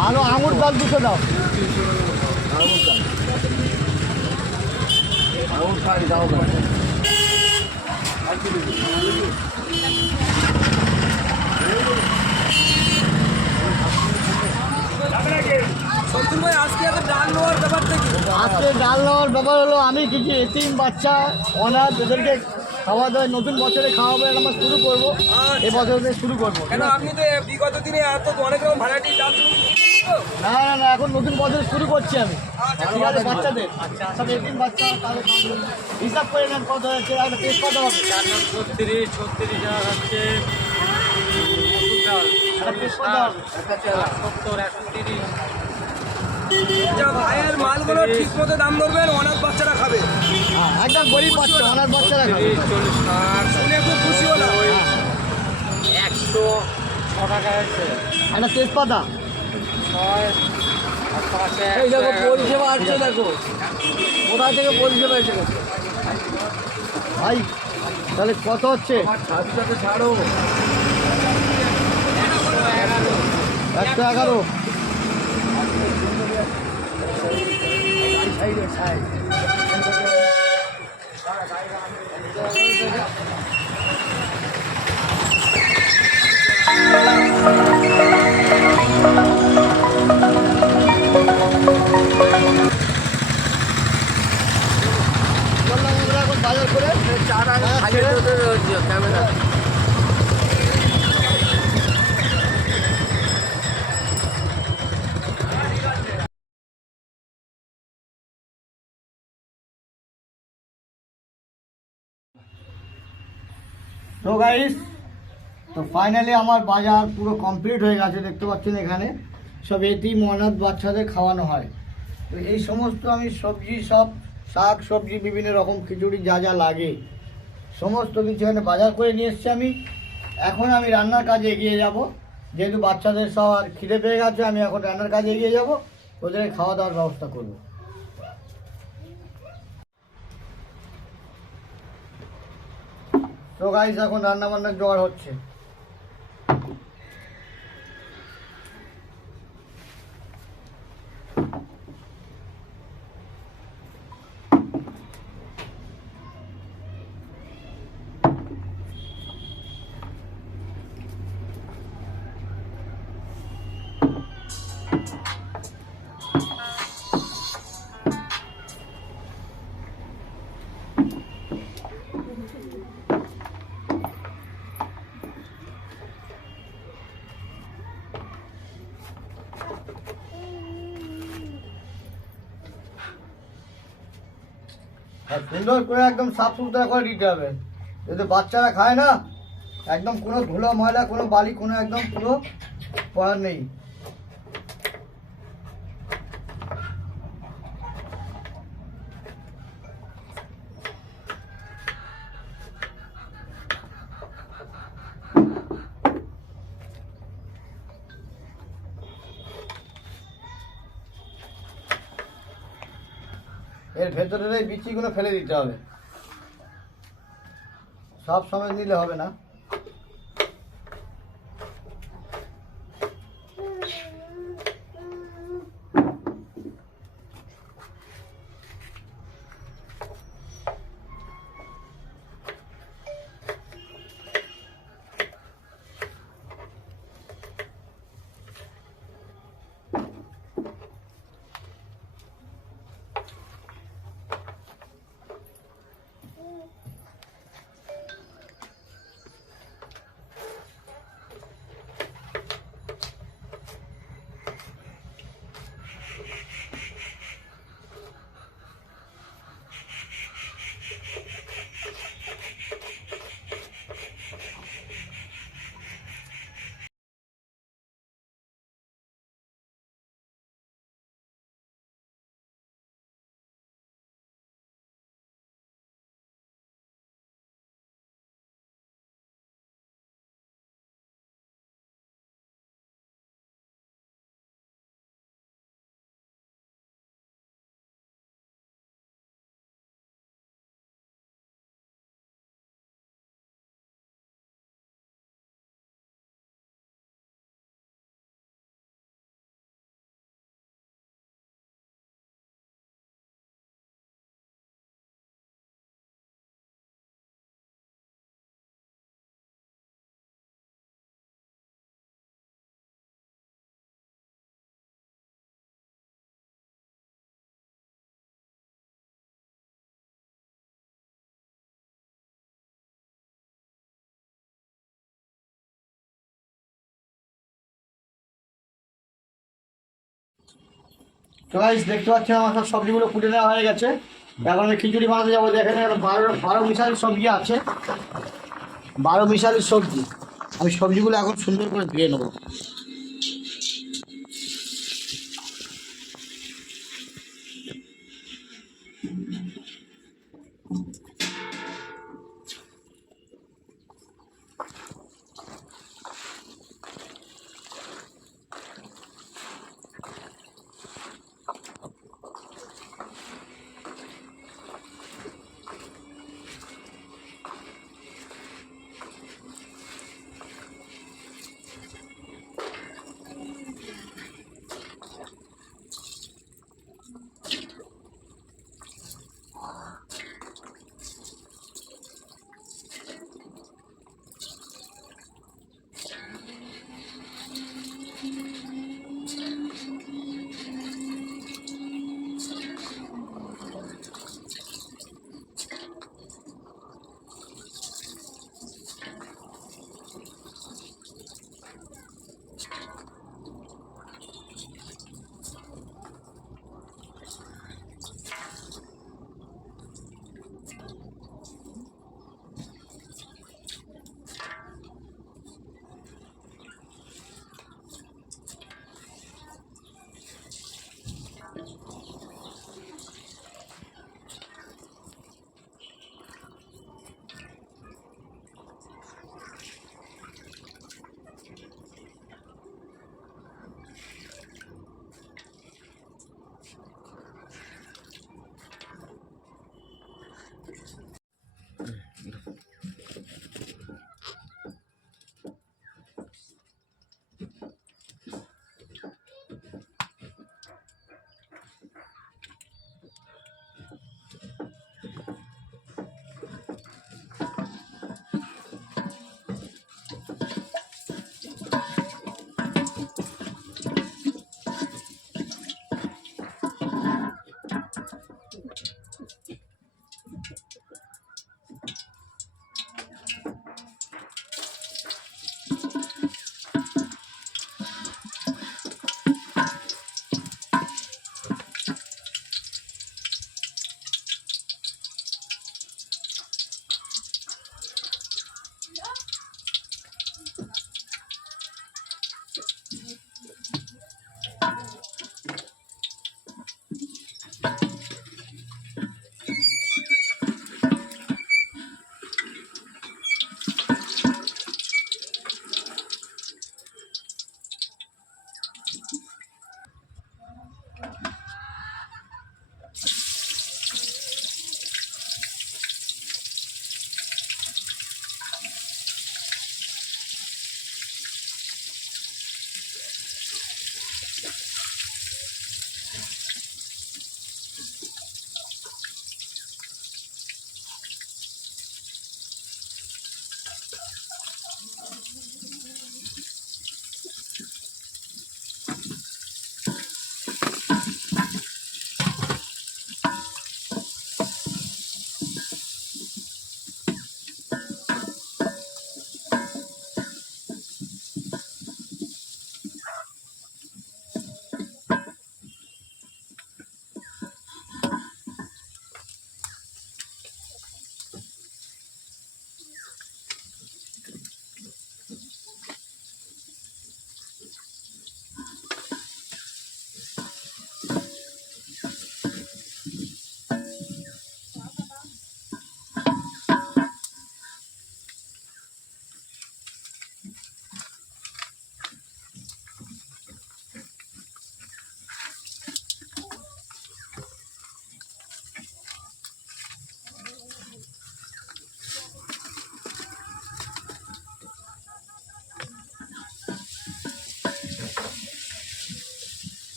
ভালো আঙুর ডাল দুটো দাও। সন্তুল ভাই, আজকে এত ডাল নেওয়ার ব্যাপারটা কি? আজকে ডাল নেওয়ার ব্যাপার হলো, আমি কিছু এতিম বাচ্চা অনাথ ওদেরকে খাওয়া দাওয়া নতুন বছরে খাওয়াবো, এটা আমরা শুরু করবো। এই বছর থেকে শুরু করবো। কেন আপনি তো বিগত দিনে এত অনেক রকম ভ্যারাইটি ডাল না না না, এখন নতুন বছর শুরু করছি আমি। আচ্ছা, ঠিক আছে, বাচ্চাদের সব এতিম বাচ্চা, তাহলে হিসাব করে নেন কত হয়েছে, একটা তেজপাতা হবে, 36 টাকা হচ্ছে মসুর ডাল, একটা তেজপাতা হবে। 70 130। যা ভাইয়ের মালগুলো ঠিক মতো দাম ধরবেন, অনেক বাচ্চারা খাবে। হ্যাঁ, একদম গরিব বাচ্চা, অনাথ বাচ্চারা খাবে। 40 60 শুনে খুব খুশি হলাম। 100 6 টাকা আছে, একটা তেজপাতা। 6 আর 5 এই দেখো পরিষেবা আসছে, দেখো কোথা থেকে পরিষেবা এসে গেছে। ভাই তাহলে কত হচ্ছে? সাথে সাথে ছাড়ো। 111। চললাম আমরা এখন বাজার করে ক্যামেরা তো গাইস, তো ফাইনালি আমার বাজার পুরো কমপ্লিট হয়ে গেছে। দেখতে পাচ্ছেন এখানে সব এতিম অনাথ বাচ্চাদের খাওয়ানো হয়। তো এই সমস্ত আমি সবজি, সব শাক সবজি, বিভিন্ন রকম খিচুড়ি যা যা লাগে সমস্ত কিছু এখানে বাজার করে নিয়ে এসেছি আমি। এখন আমি রান্নার কাজে এগিয়ে যাব, যেহেতু বাচ্চাদের সব আর খিদে পেয়ে গেছে। আমি এখন রান্নার কাজে এগিয়ে যাব, ওদের খাওয়া দাওয়ার ব্যবস্থা করব। তো গাইস, এখন রান্না বান্নার জোগাড় হচ্ছে। আর সুন্দর করে একদম সাফ সুতরা করে দিতে হবে, যদি বাচ্চারা খায় না একদম কোনো ধুলো ময়লা কোনো বালি কোনো একদম পুরো পড়ার নেই। এর ভেতরের এই বিচিগুলো ফেলে দিতে হবে, সব সময় নিলে হবে না। তো গাইস দেখতে পাচ্ছেন আমার সব সবজিগুলো কুটে নেওয়া হয়ে গেছে, এখন আমি খিচুড়ি বানাতে যাবো। দেখেন এখানে বারো মিশালি সবজি আছে, 12 মিশালি সবজি। আমি সবজিগুলো এখন সুন্দর করে ধুয়ে নেবো।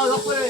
দাও সব করে।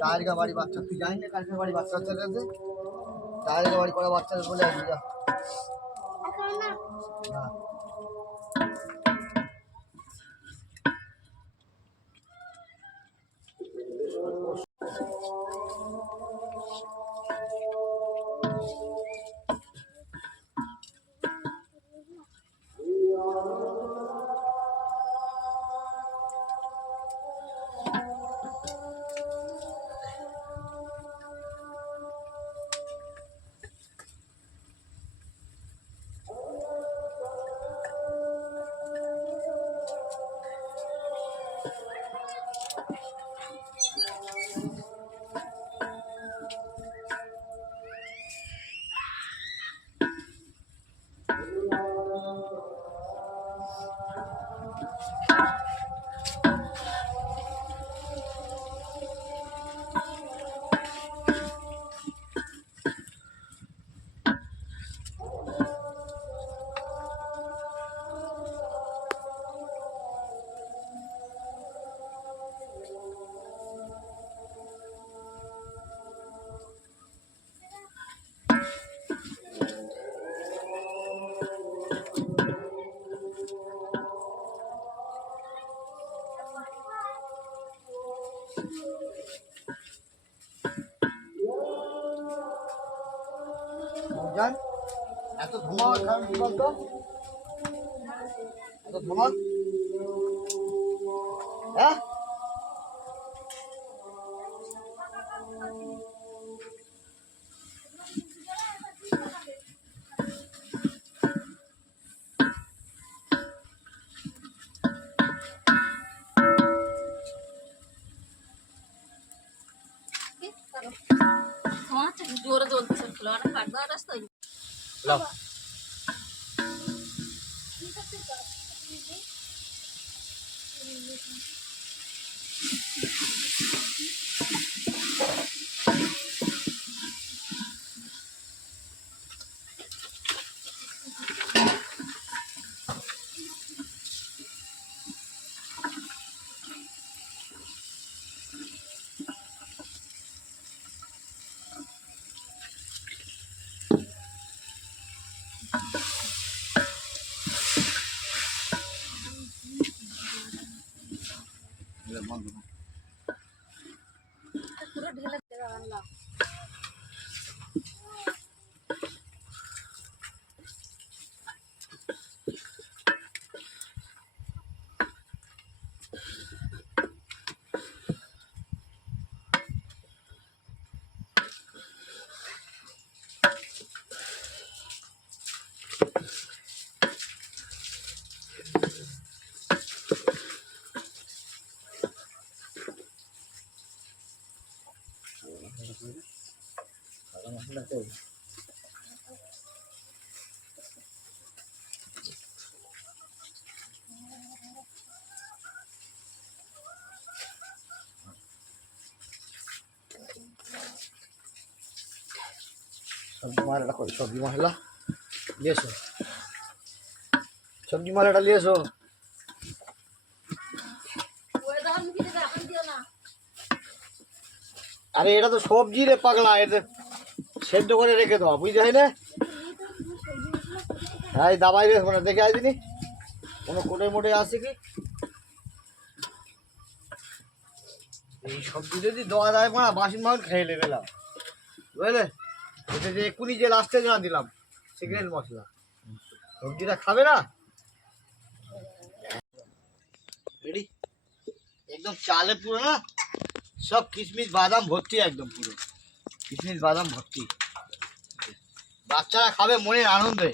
টায়ার বাড়ি বাচ্চা তুই জানি না কালকে বাড়ি বাচ্চা বাচ্চাদের আছে টায়ার বাড়ি করা বাচ্চাদের বলে আসবি যা না। জান এত ধোঁয়া কারণ কি বলতো এত ধোঁয়া হ্যাঁ জোরে জ্বলতেছে খোলা কাটবা রাস্তা লাও পুরো ঢেলে দেওয়া আনলাম সবজি মালাটা কই সবজি মশলা নিয়ে এসো সবজি মালাটা নিয়ে এসো ওই দাও মুখে দিতে এখন দিও না আরে এটা তো সবজি রে পাগলা এতে সেদ্ধ করে রেখে দাও বুঝতে হয় না হ্যাঁ দাবাই রে মানে দেখে আসিনি কোনো কোটে মোটে আছে কি এই সবজি যদি দেওয়া যায় না বাসন মাখন খেয়ে নেবে না বুঝলে এটা যে এক্ষুনি যে লাস্টে না দিলাম সিক্রেট মশলা সবজিটা খাবে না রেডি একদম চালে পুরো না সব কিশমিশ বাদাম ভর্তি একদম পুরো কিশমিশ বাদাম ভর্তি বাচ্চারা খাবে মনের আনন্দে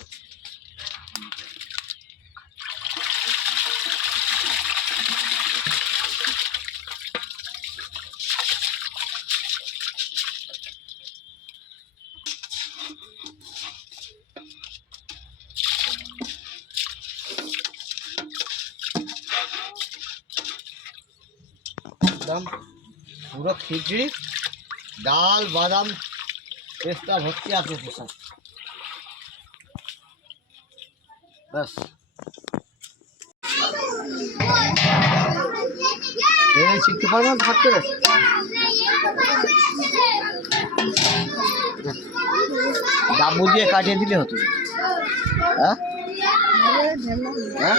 একদম পুরো খিচড়ি ডাল বাদাম পেস্তা ভর্তি আছে সব ব্যাস এই শিখতে পারবো না ভাত করে ডাবু দিয়ে কাটিয়ে দিলে হতো হ্যাঁ হ্যাঁ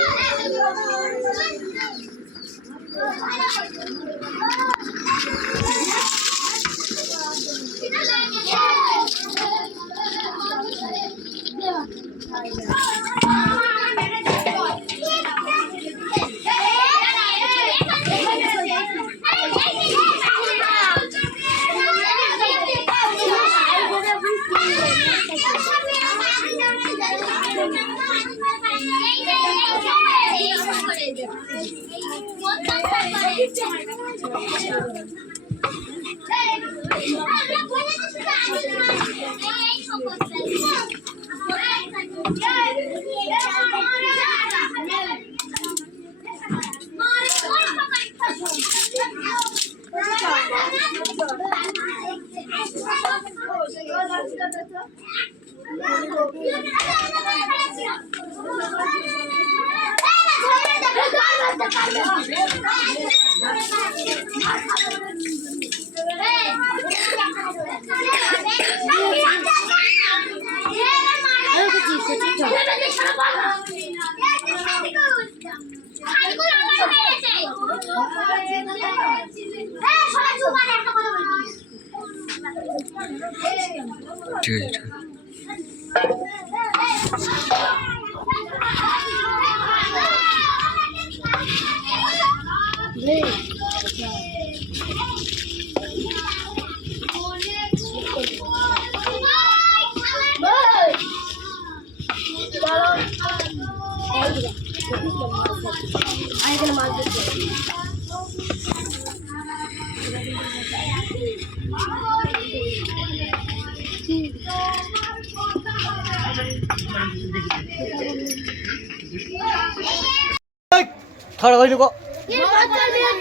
खड़ा हो जाओ ये बात चल रही है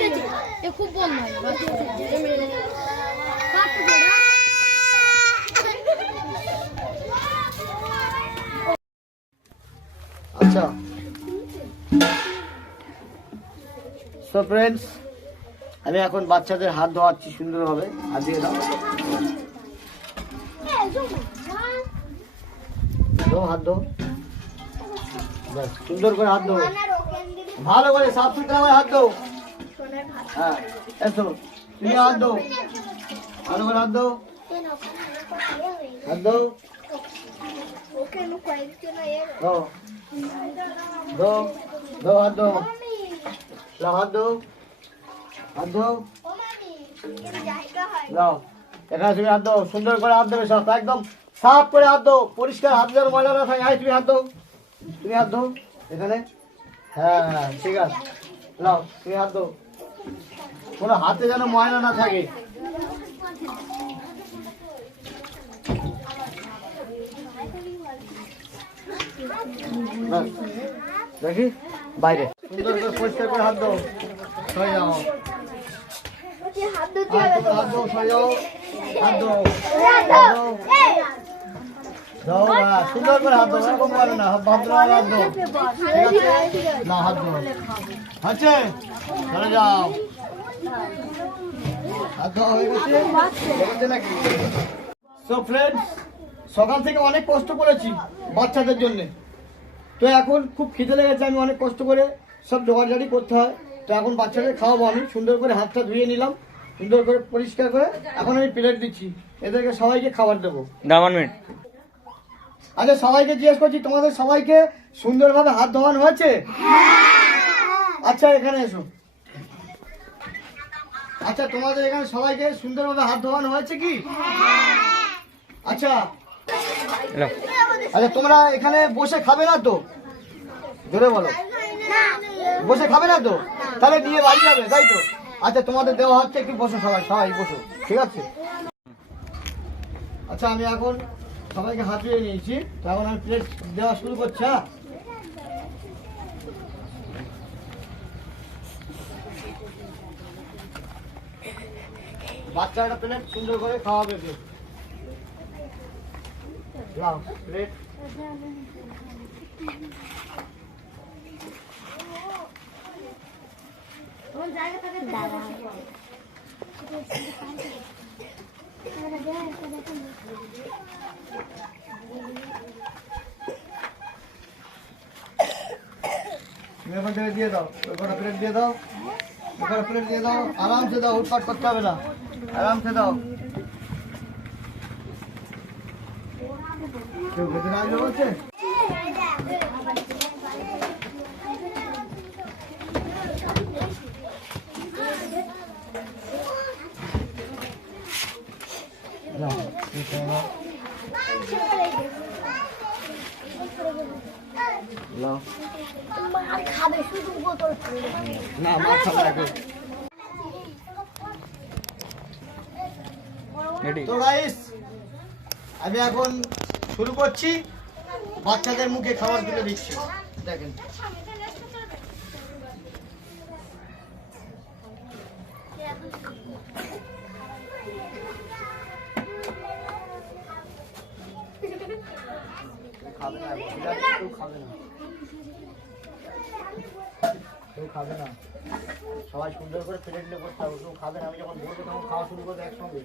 ये खूब बोलना है अच्छा সো ফ্রেন্ডস আমি এখন বাচ্চাদের হাত ধোয়াচ্ছি সুন্দরভাবে হাত দিয়ে দাও হাত ধো ব্যাস সুন্দর করে হাত ধো ভালো করে সাফ সুতরা করে হাত ধো হ্যাঁ এসো তুমি হাত ধো ভালো করে হাত ধো হাত ধো ধো ধো হাত ধো লাও হাত ধো হাত ধো লাও এখানে তুমি হাত ধো সুন্দর করে হাত দেবে সব একদম সাফ করে হাত ধো পরিষ্কার হাত যেন ময়লা না থাকে তুমি হাত ধো তুমি হাত ধো এখানে হ্যাঁ হ্যাঁ ঠিক আছে লাও তুমি হাত ধো কোনো হাতে যেন ময়লা না থাকে দেখি বাইরে সুন্দর করে পরিষ্কার করে হাত দাও সরে যাও হাত দাও সরে যাও হাত দাও সুন্দর করে হাত দাও এরকম করে না ভদ্র হাত দাও না হাত দাও আচ্ছা সরে যাও হাত দাও হয়ে গেছে নাকি সো ফ্রেন্ডস সকাল থেকে অনেক কষ্ট করেছি বাচ্চাদের জন্য তো এখন খুব খিদে লেগেছে আমি অনেক কষ্ট করে সব জোগাড়জারি করতে হয় তো এখন বাচ্চাদের খাওয়াবো আমি সুন্দর করে হাতটা ধুয়ে নিলাম সুন্দর করে পরিষ্কার করে এখন আমি প্লেট দিচ্ছি এদেরকে সবাইকে খাবার দেবো আচ্ছা সবাইকে জিজ্ঞেস করছি তোমাদের সবাইকে সুন্দরভাবে হাত ধোয়ানো হয়েছে আচ্ছা এখানে এসো আচ্ছা তোমাদের এখানে সবাইকে সুন্দরভাবে হাত ধোয়ানো হয়েছে কি? আচ্ছা আচ্ছা তোমরা এখানে বসে খাবে না তো? জোরে বলো, বসে খাবে না তো? তাহলে নিয়ে বাড়ি যাবে, তাই তো? আচ্ছা তোমাদের দেওয়া হচ্ছে, একটু বসো, সবাই সবাই বসো, ঠিক আছে? আচ্ছা আমি এখন সবাইকে হাত দিয়ে নিয়েছি, তো এখন আমি প্লেট দেওয়া শুরু করছি। হ্যাঁ, বাচ্চাটা প্লেট সুন্দর করে খাওয়াবে। লাও প্লেট। তুমি ওখান থেকে দিয়ে দাও, ওখানে প্লেট দিয়ে দাও, ওখানে প্লেট দিয়ে দাও, আরামসে দাও, উৎপাট করতে হবে না, আরামসে দাও। কেউ খেতে না আসবে বলছে? খাবে শুধু বোতল না মাছ খাবে না কেউ। তো গাইস আমি এখন শুরু করছি, বাচ্চাদের মুখে খাবার তুলে দিচ্ছি, দেখেন। খাবে না, কেউ খাবে না, কেউ খাবে না, সবাই সুন্দর করে প্লেট নিয়ে বসতে হবে, কেউ খাবে না। আমি যখন বলবো তখন খাওয়া শুরু করবে একসঙ্গে।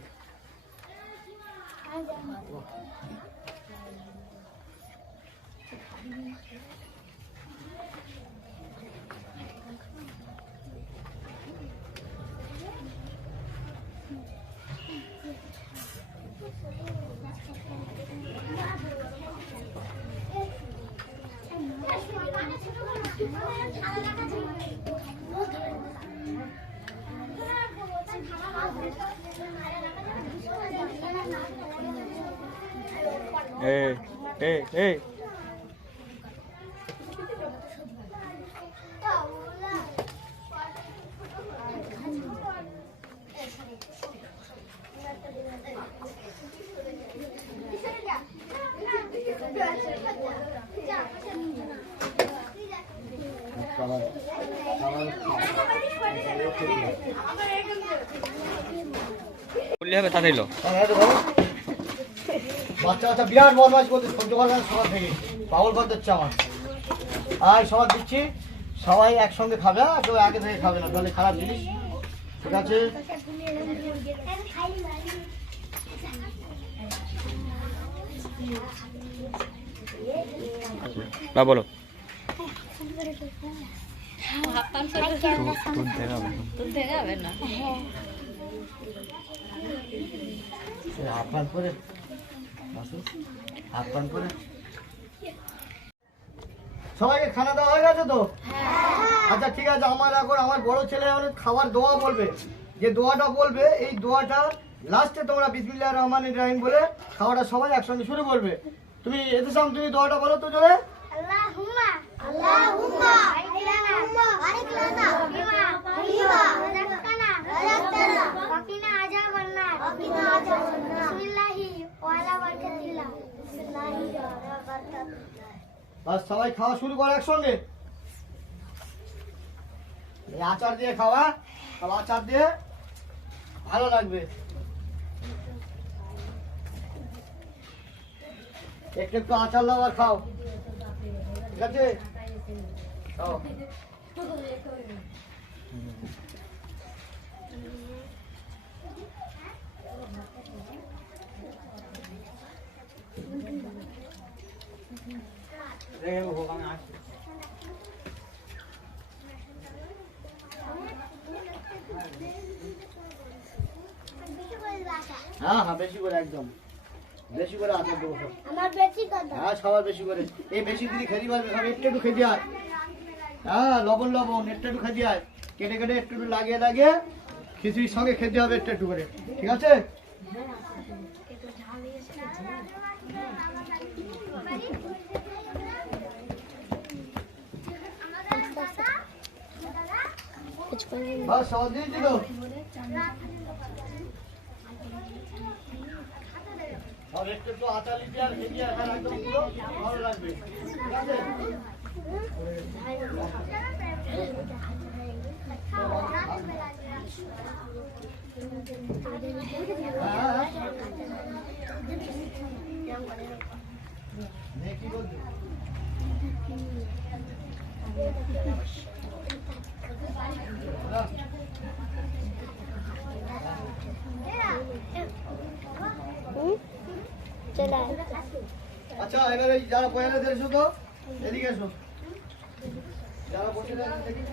এই এই এই বললে হবে তাড়াতাড়ি লো। বাচ্চা বাচ্চা বিরাট বদমাশ করতে সহ্য করবে না সবার থেকে, পাগল করতে হচ্ছে আমার। আর সবার দিচ্ছি, সবাই একসঙ্গে খাবে, কেউ আগে থেকে খাবে না, তাহলে খারাপ জিনিস, ঠিক আছে? না বলো হাত পান করে হাত পান করে সবাইকে খানা দেওয়া হয়ে গেছে তো? আচ্ছা ঠিক আছে, আমার এখন আমার বড় ছেলে অনেক খাবার দোয়া বলবে, যে দোয়াটা বলবে এই দোয়াটা লাস্টে তোমরা বিসমিল্লাহির রহমানির রহিম বলে খাওয়াটা সবাই একসঙ্গে শুরু করবে। তুমি এতে সাম তুমি দোয়াটা বলো তো জোরে। আল্লাহুম্মা আল্লাহুম্মা বারিক লানা বিমা রাযাকতানা ওয়াকিনা আযাবান নার বিসমিল্লাহি ওয়া আলা বারাকাতিল্লাহ বিসমিল্লাহি ওয়া আলা বারাকাতিল্লাহ। বাস সবাই খাওয়া শুরু করো একসঙ্গে। এই আচার দিয়ে খাওয়া, সব আচার দিয়ে ভালো লাগবে। একটু একটু আচার লাও আর খাও, ঠিক আছে? খাও। হ্যাঁ হ্যাঁ বেশি করে, একদম বেশি করে আচার দেবো সব। আমার বেশি কথা হ্যাঁ সবার বেশি করে, এই বেশি দিদি খেতে পারবে, সব একটু একটু খেতে আয়। হ্যাঁ লবণ লবণ একটু একটু খেতে আয়, কেটে কেটে একটু একটু লাগিয়ে লাগিয়ে খিচুড়ির সঙ্গে খেতে হবে একটু একটু করে, ঠিক আছে? বাস সহজ দিয়েছি তো? আর একটু একটু আটা লিখে আর খেয়ে এখন একদম পুরো ভালো লাগবে, ঠিক আছে? কি বলছো? আচ্ছা এবারে যারা পয়লাদের এসো তো এদিকে এসো, যারা বসে দেখি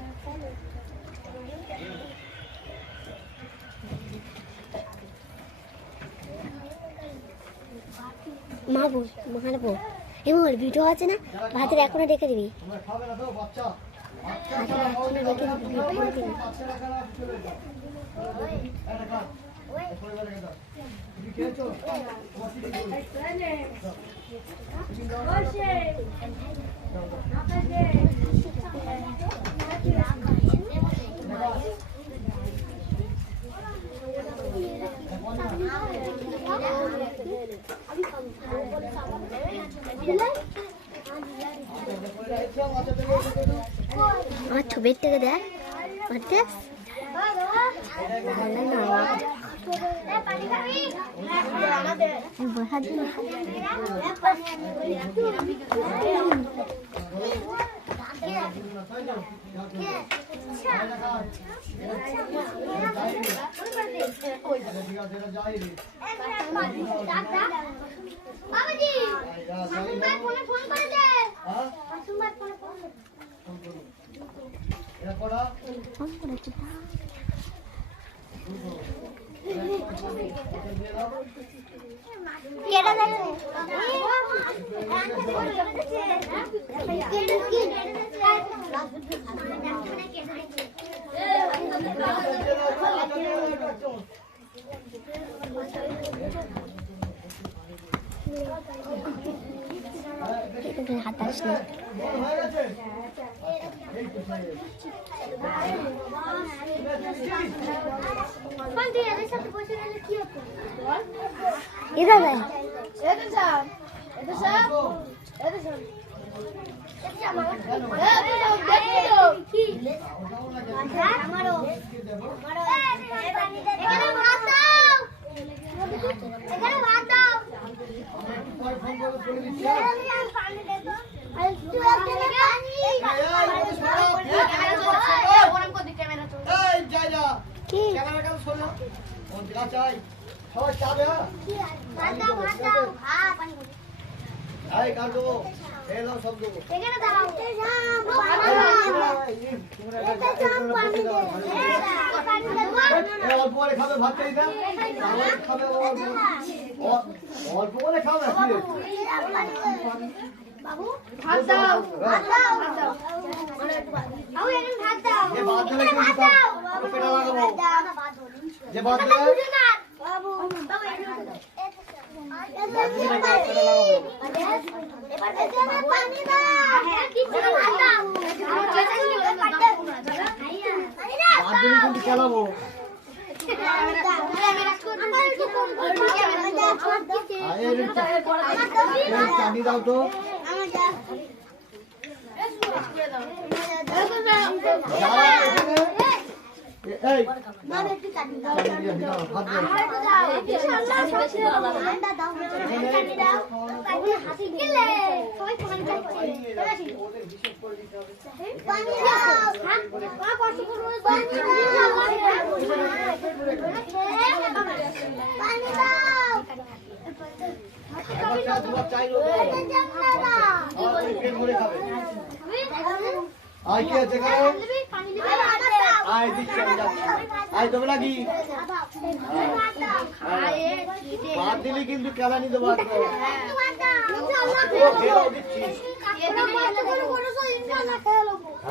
মা বল মাখানে বল এমন ভিডিও আছে না ভাতের এখনো রেখে দিবি তোমরা খাবে না তো বাচ্চা? ভাতের এখনো রেখে দিবি ভিডিও দিবি বাচ্চারা খারাপ চলে যাও, এটা খা, পরিবার রেখে দাও। তুমি খেয়েছো? তোমার কি আমার ছবির থেকে দেখ দেখ বসার জন্য ফোন করেছি কেডা হাত আসে না সবাই চাবে হ্যাঁ কার দেবো এলো সব দেবো অল্প করে খাবে ভাত খাবে অল্প করে খাবে ভাত দাও ভাত দাও ভাত দাও আউ এখন ভাত দাও যে ভাত দেবে কি পেটা লাগাবো যে ভাত দেবে বাবু বাবু এবার পানি দাও কিছু ভাত দাও ভাত দেবে কিন্তু চালাবো চাটনি দাও তো এই আয় কি আছে আয় দিচ্ছি আয় তোমরা কি ভাত দিলি কিন্তু কেলানি দেবো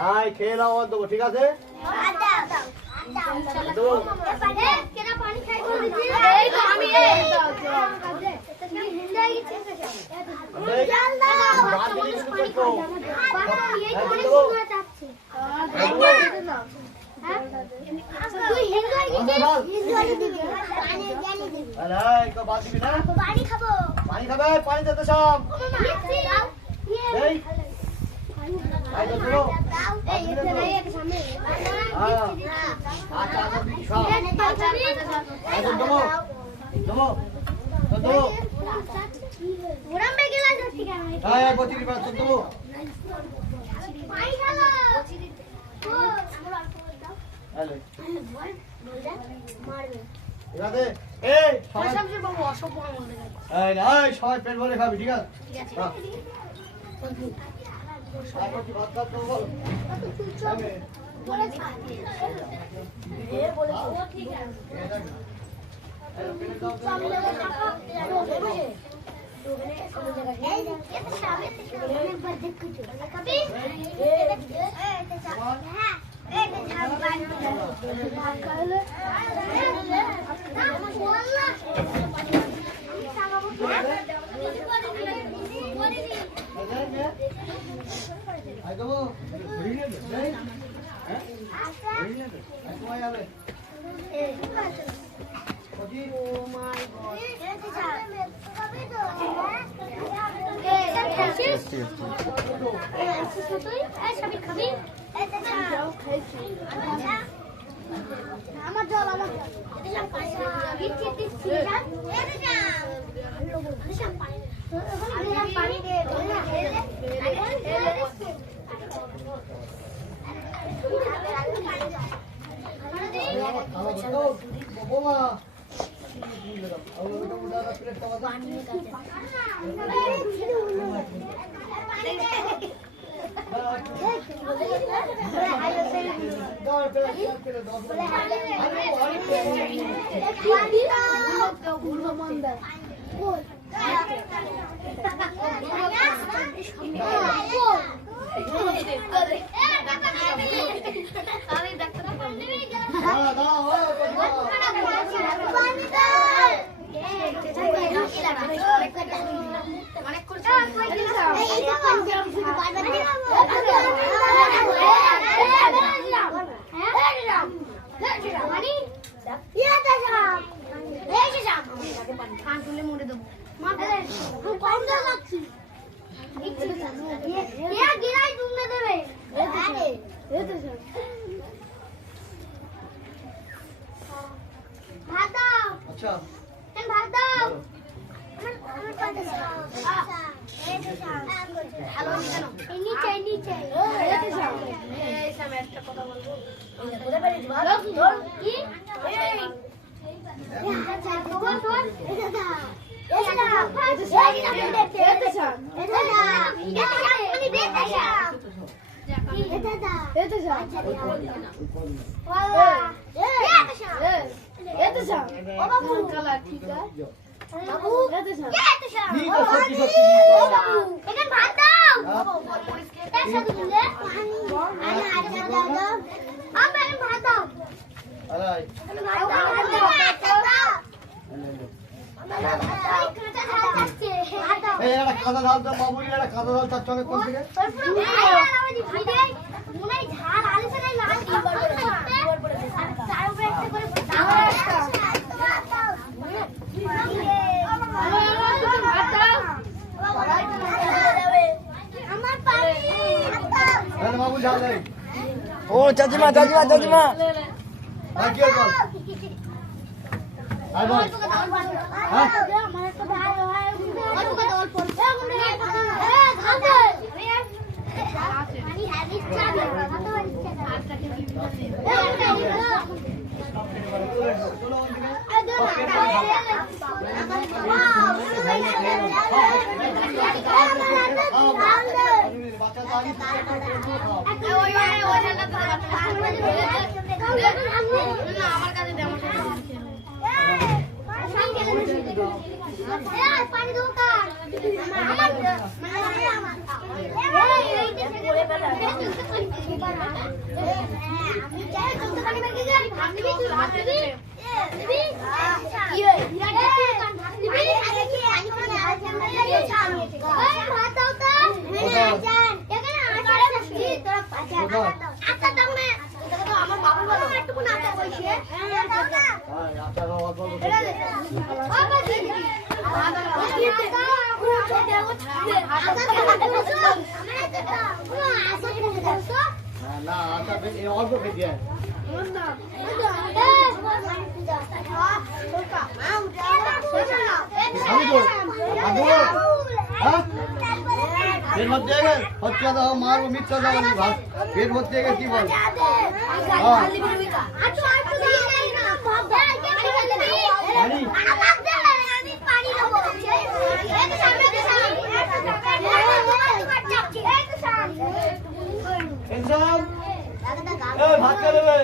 আয় খেয়ে দাও দেবো ঠিক আছে কেনা পানি খাই বল দিছি এই তো আমি এই হিন্দাই গেছে জল দাও পানি খাই এই তো অনেক সুন্দর যাচ্ছে তুই হিন্দাই গেছে হিন্দাই দিবি পানি জানি দিবি আরে এই কো বাদ দিবি না পানি খাবো পানি খাবে পানি দে তো সব এই আই তো তো এই এখানে এক সামনে আচ্ছা আচ্ছা দিবি সব আই তো দমো দমো তো দমো ওরাম বে গেলা যাচ্ছে কেন আয় আয় বতিরি পাস তো দমো পানি খালো ও আমরা অল্প দাও আলে বল মারবে এরাতে এই সবাই শামসুর বাবু অসভ্য আমাদের এই না এই সবাই পেট ভরে খাবি ঠিক আছে ঠিক আছে হ্যাঁ তারপর কি ভাত খাওয়া বল আই দেবো হ্যাঁ তোমায় আলে ওজি আমার জল আমার পানি দে বাবা প্লেট খাওয়া ভাত দাও আচ্ছা ভাত দাও নিচে নিচে একটা কথা বলবো কি খাদা ঢাল তো বাবুরি একটা খাদা ঢাল চার চলে কোন থেকে বাবু ঢাল দেয় ও চাচিমা চাচিমা চাচিমা আর কি বল আর বল আমার কাছে পানি দোকান আমার না আচ্ছা অল্প খেতে হয় পেট ভর্তি হয়ে গেছে হচ্ছে দাও মার মিথ্যা দাও ভাত পেট ভর্তি হয়ে গেছে কি বল ভাত কে দেবে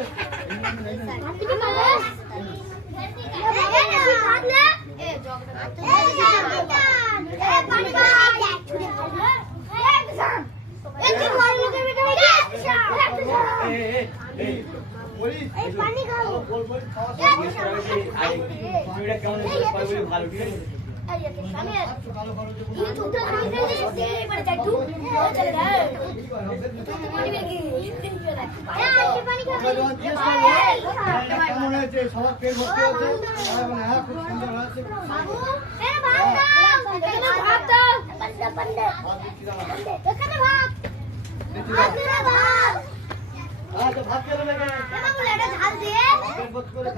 কেমন হয়েছে সবার পেট ভর্তি হচ্ছে হ্যাঁ খুব সুন্দর হয়েছে আচ্ছা ভাত কে দেবে পেট ভর্তি করে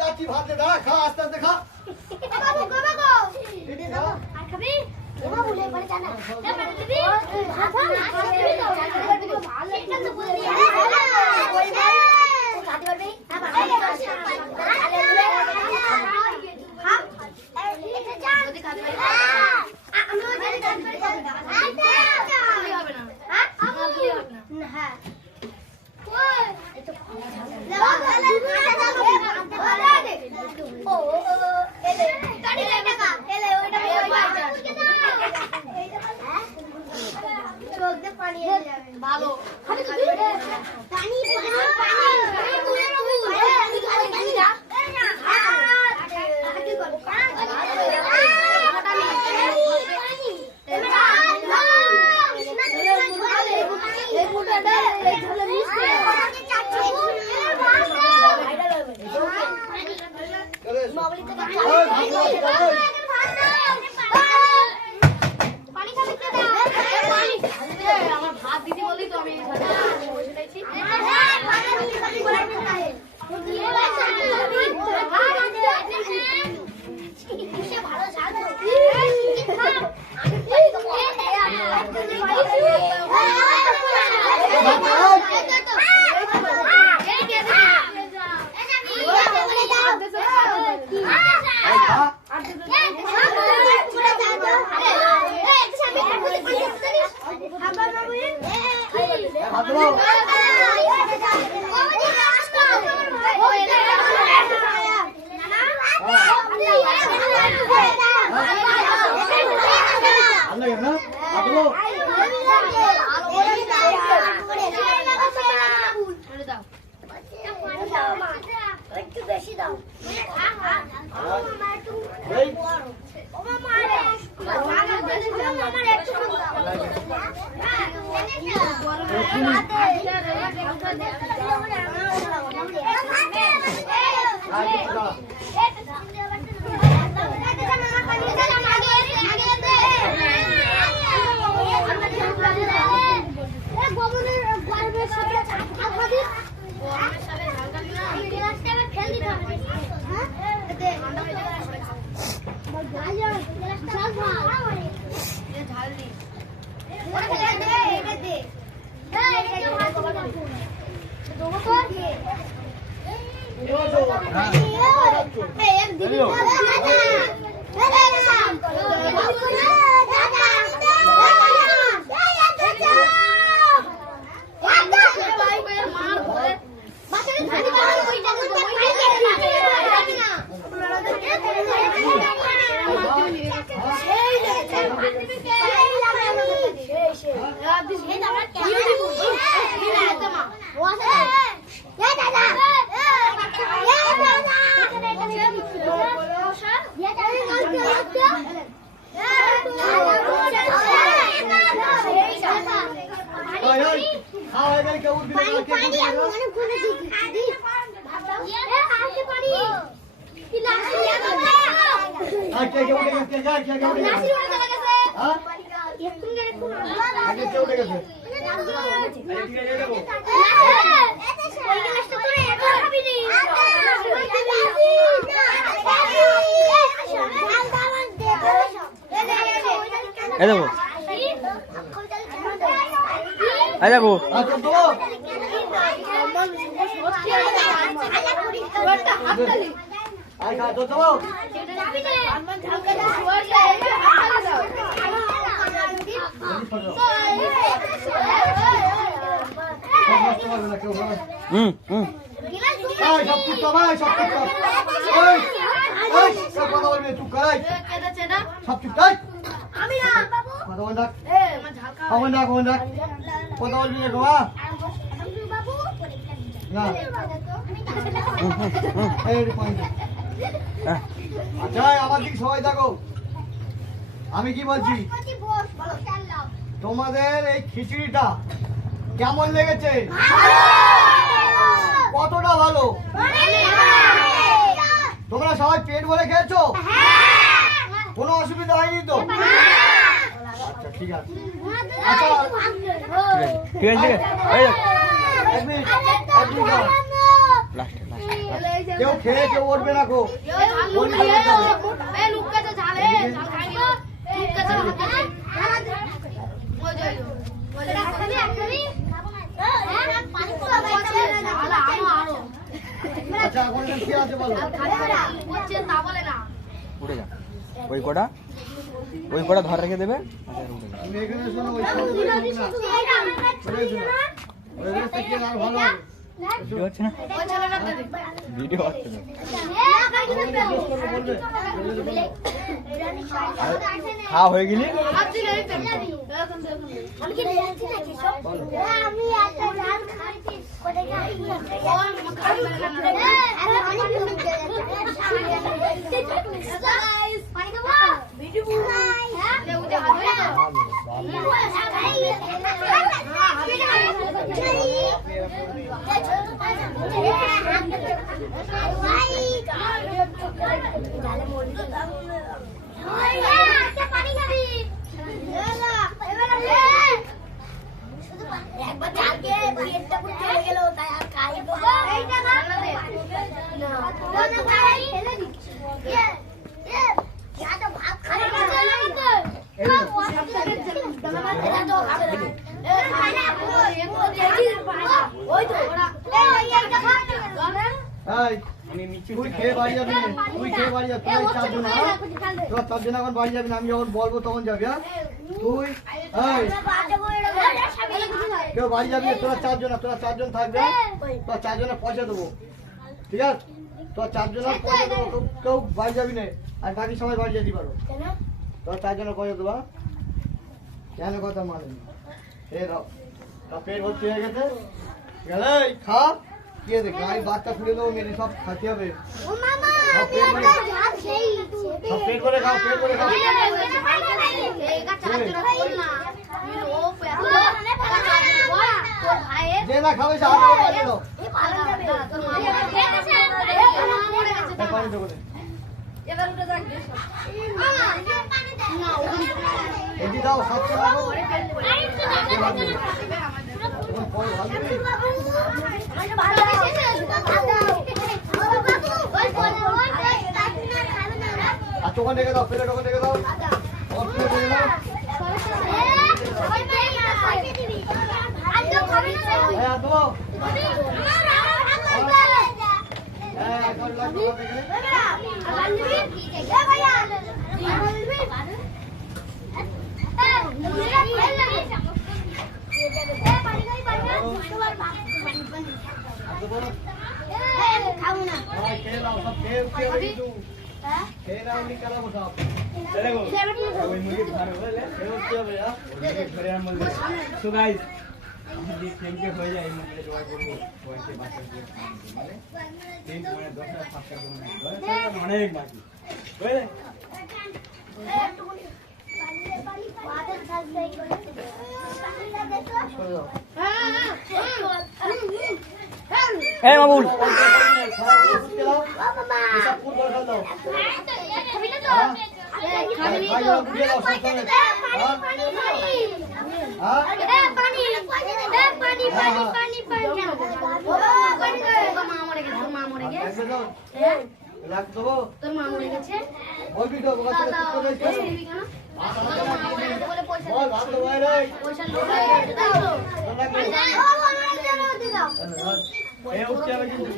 যাচ্ছি ভাত দে দাঁড়া খা আস্তে আস্তে খা ভালো আমার ভাত দিদি বলি তো আমি একটু বেশি দাও এই দেখো এই দেখো আচ্ছা আমার দিকে সবাই দেখো, আমি কি বলছি, তোমাদের এই খিচুড়িটা কেমন লেগেছে? কতটা ভালো? তোমরা সবাই পেট ভরে খেয়েছো? কোনো অসুবিধা হয়নি তো? আচ্ছা ঠিক আছে, আচ্ছা ঠিক আছে এই দেখো এক মিনিট দাও। কেউ খেয়ে কেউ উঠবে না গো। আচ্ছা এখন কি আছে বলো? উঠে যা, ওই কটা ধর রেখে দেবে। তুমি এখানে শোনো, ওই সব ওই রাস্তা কি আর ভালো হবে? ভিডিও হচ্ছে না, ভিডিও হচ্ছে না। খাওয়া হয়ে গেলি? তুই খেয়ে বাড়ি যাবি, তুই খেয়ে বাড়ি যাবি, তোর চারজন এখন বাড়ি যাবি না, আমি যখন বলবো তখন যাবি। হ্যাঁ তুই কেউ বাড়ি যাবি, তোরা চারজন থাকবে, তোরা চারজনের পয়সা দেবো, ঠিক আছে? তোরা চারজনের পয়সা দেবো, কেউ বাড়ি যাবি না, আর বাকি সবাই বাড়ি যেতে পারো। তোরা চারজনের পয়সা দেবো, কেন কথা মানে এ দাও, পেট ভর্তি হয়ে গেছে, গেলে খা, কে দেখে আমি বাচ্চা খুলে দেবো, মেরে সব খাতে হবে, সব পেট করে খাও, পেট করে খাও। যে না খাবে সে হাত করে দাও, পানি দেবো, এদি দাও, সাতশো লাগো, আর ওখানে রেখে দাও, প্লেট ওখানে রেখে দাও, হ্যাঁ এখন লাগবে আমাদের এখানে। খাবো না হ্যাঁ, খেয়ে নাও, সব খেয়ে উঠতে হবে কিন্তু। খেয়ে নাও, নি কালাবো সব। খেয়ে উঠতে হবে, হ্যাঁ? So guys, যদি ফ্রেমকে হয়ে যায় এই মন্দিরে জোগাড় করবো কয়েকটি বাচ্চা দিয়ে মানে তিন মানে 10টা 7টা করে অনেক বাকি বুঝলে সরে যাও। এই বাবুল খারাপ করে ফুটকে দাও। এসব ফুট করে ফেল দাও। খাই দাও, দিয়ে দাও সব সঙ্গে। হ্যাঁ? লাগবে দাও। লাগবে দেবো? বলবি তো, ওখান থেকে ফুট করে দিয়েছে। বল, ভাত দেবো, এই রে। লাগবে। খেয়ে উঠতে হবে কিন্তু।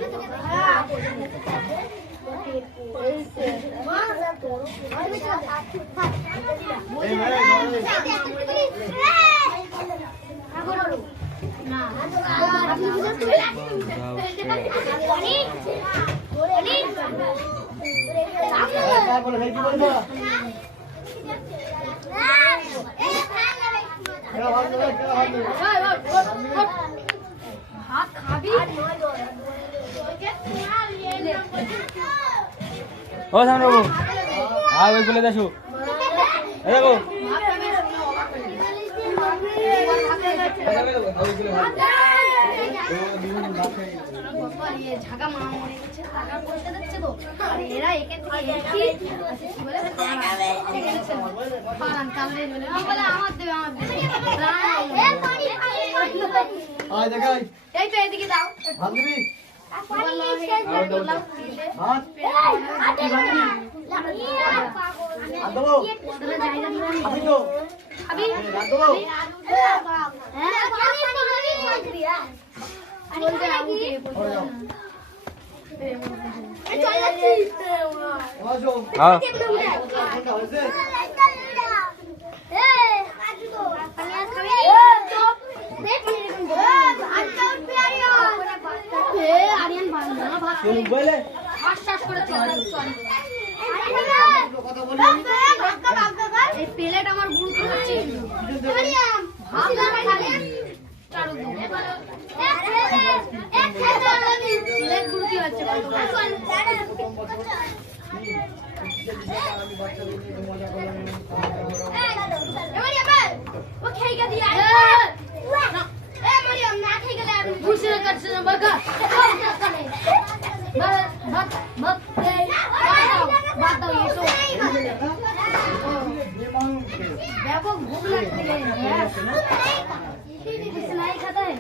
এই ভাই, এই। তারপরে ভাই কি বলবো? কেন ভাত দেবে, কেন ভাত দেবে? ও সামনে বাবু হ্যাঁ ওই বলে দেখো এই দেখো ঝাঁকা মা মরে গেছে টাকা পয়সা দিচ্ছে তো আর এরা একে থেকে কি বলে কামড়ে বলে আমার দেবে আয় দেখাই। এই তো এদিকে দাও ভাত দিবি? পানি শেষ করে দিলাম ভাত? কি ভাত দিবি? ভাত দেবো? খাবি তো? খাবি ভাত দেবো? হ্যাঁ পানি বলতে আমি সরে যাও। চল যাচ্ছি এবার আসো। হ্যাঁ ঠান্ডা হয়েছে? বলে কথা বলি আমি। প্লেট আমার গুরুত্ব হচ্ছে ব্যাপক ভूख लगती है सिलाई खाता है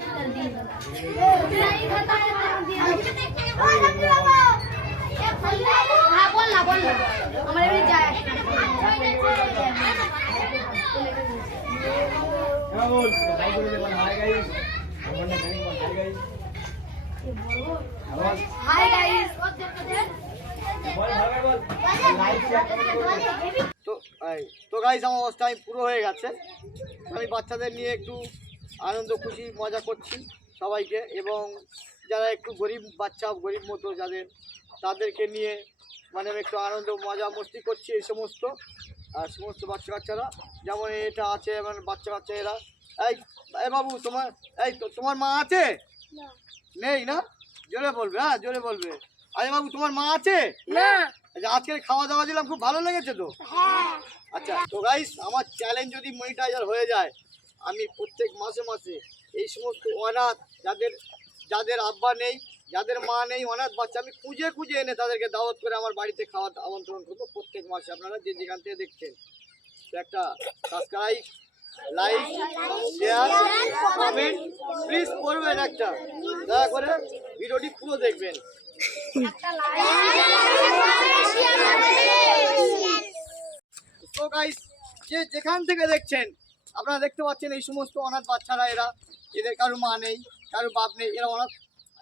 सिलाई खाता है हाँ बोल ना हमारे भी जाए বল হাই করে দেবেন হাই গাইস আমার না হাই গাইস हाय गाइस বল হাই বল লাইক শেয়ার তো গাইস আমার টাইম পুরো হয়ে গেছে। আমি বাচ্চাদের নিয়ে একটু আনন্দ খুশি মজা করছি সবাইকে, এবং যারা একটু গরিব বাচ্চা গরিব মতো যাদের তাদেরকে নিয়ে মানে আমি একটু আনন্দ মজা মস্তি করছি এই সমস্ত আর সমস্ত বাচ্চা কাচ্চারা যেমন এটা আছে মানে বাচ্চা কাচ্চা এরা। এই বাবু তোমার তোমার মা আছে? নেই না? জোরে বলবে, হ্যাঁ জোরে বলবে। আরে বাবু তোমার মা আছে? না আজকে খাওয়া দাওয়া দিলাম খুব ভালো লেগেছে তো? আচ্ছা তো গাইস আমার চ্যালেঞ্জ যদি মনিটাইজার হয়ে যায় আমি প্রত্যেক মাসে মাসে এই সমস্ত অনাথ যাদের আব্বা নেই যাদের মা নেই অনাথ বাচ্চা আমি খুঁজে খুঁজে এনে তাদেরকে দাওয়াত করে আমার বাড়িতে খাওয়া আমন্ত্রণ করবো প্রত্যেক মাসে। আপনারা যে যেখান থেকে দেখছেন তো একটা subscribe like share comment please করবেন, একটা দয়া করে ভিডিওটি পুরো দেখবেন। তো গাইস যে যেখান থেকে দেখছেন আপনারা দেখতে পাচ্ছেন এই সমস্ত অনাথ বাচ্চারা এদের কারো মা নেই কারো বাপ নেই, এরা অনাথ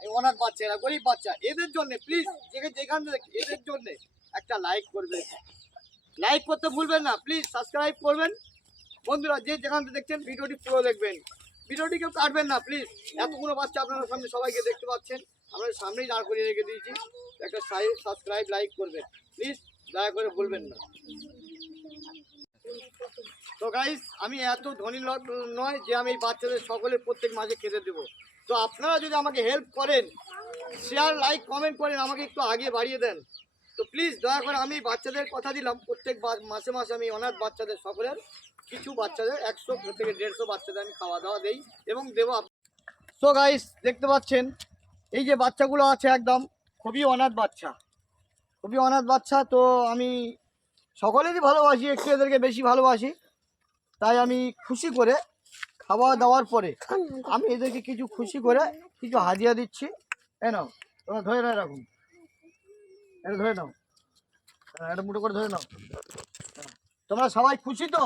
এই অনাথ বাচ্চা, এরা গরিব বাচ্চা, এদের জন্য প্লিজ যেখান থেকে এদের জন্য একটা লাইক করবেন, লাইক করতে ভুলবেন না, প্লিজ সাবস্ক্রাইব করবেন। বন্ধুরা যে যেখান থেকে দেখছেন ভিডিওটি পুরো দেখবেন, ভিডিওটি কেউ কাটবেন না প্লিজ। এতগুলো বাচ্চা আপনার সামনে সবাইকে দেখতে পাচ্ছেন, আমরা সামনেই দাঁড় করিয়ে রেখে দিয়েছি। একটা সাবস্ক্রাইব লাইক করবেন প্লিজ, দয়া করে ভুলবেন না। তো গাইস আমি এত ধনী লোক নয় যে আমি এই বাচ্চাদের সকলের প্রত্যেক মাঝে খেতে দেবো। তো আপনারা যদি আমাকে হেল্প করেন, শেয়ার লাইক কমেন্ট করেন, আমাকে একটু আগে বাড়িয়ে দেন, তো প্লিজ দয়া করে আমি বাচ্চাদের কথা দিলাম প্রত্যেক মাসে মাসে আমি অনাথ বাচ্চাদের সকলের কিছু বাচ্চাদের 100 থেকে 150 বাচ্চাদের আমি খাওয়া দাওয়া দেই এবং দেবো। সো গাইস দেখতে পাচ্ছেন এই যে বাচ্চাগুলো আছে একদম খুবই অনাথ বাচ্চা, খুবই অনাথ বাচ্চা। তো আমি সকলেরই ভালোবাসি, একটু এদেরকে বেশি ভালোবাসি, তাই আমি খুশি করে খাওয়া দাওয়ার পরে আমি এদেরকে কিছু খুশি করে কিছু হাদিয়া দিচ্ছি। এ নাও, তোমরা ধরে নাও, এরকম এটা ধরে নাও, এটা মুঠো করে ধরে নাও। তোমরা সবাই খুশি তো?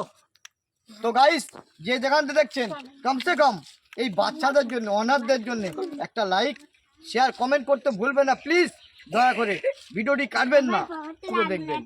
তো গাইস যে যেখান থেকে দেখছেন কমসে কম এই বাচ্চাদের জন্য, অনাথদের জন্য একটা লাইক শেয়ার কমেন্ট করতে ভুলবেন না প্লিজ, দয়া করে ভিডিওটি কাটবেন না, পুরো দেখবেন।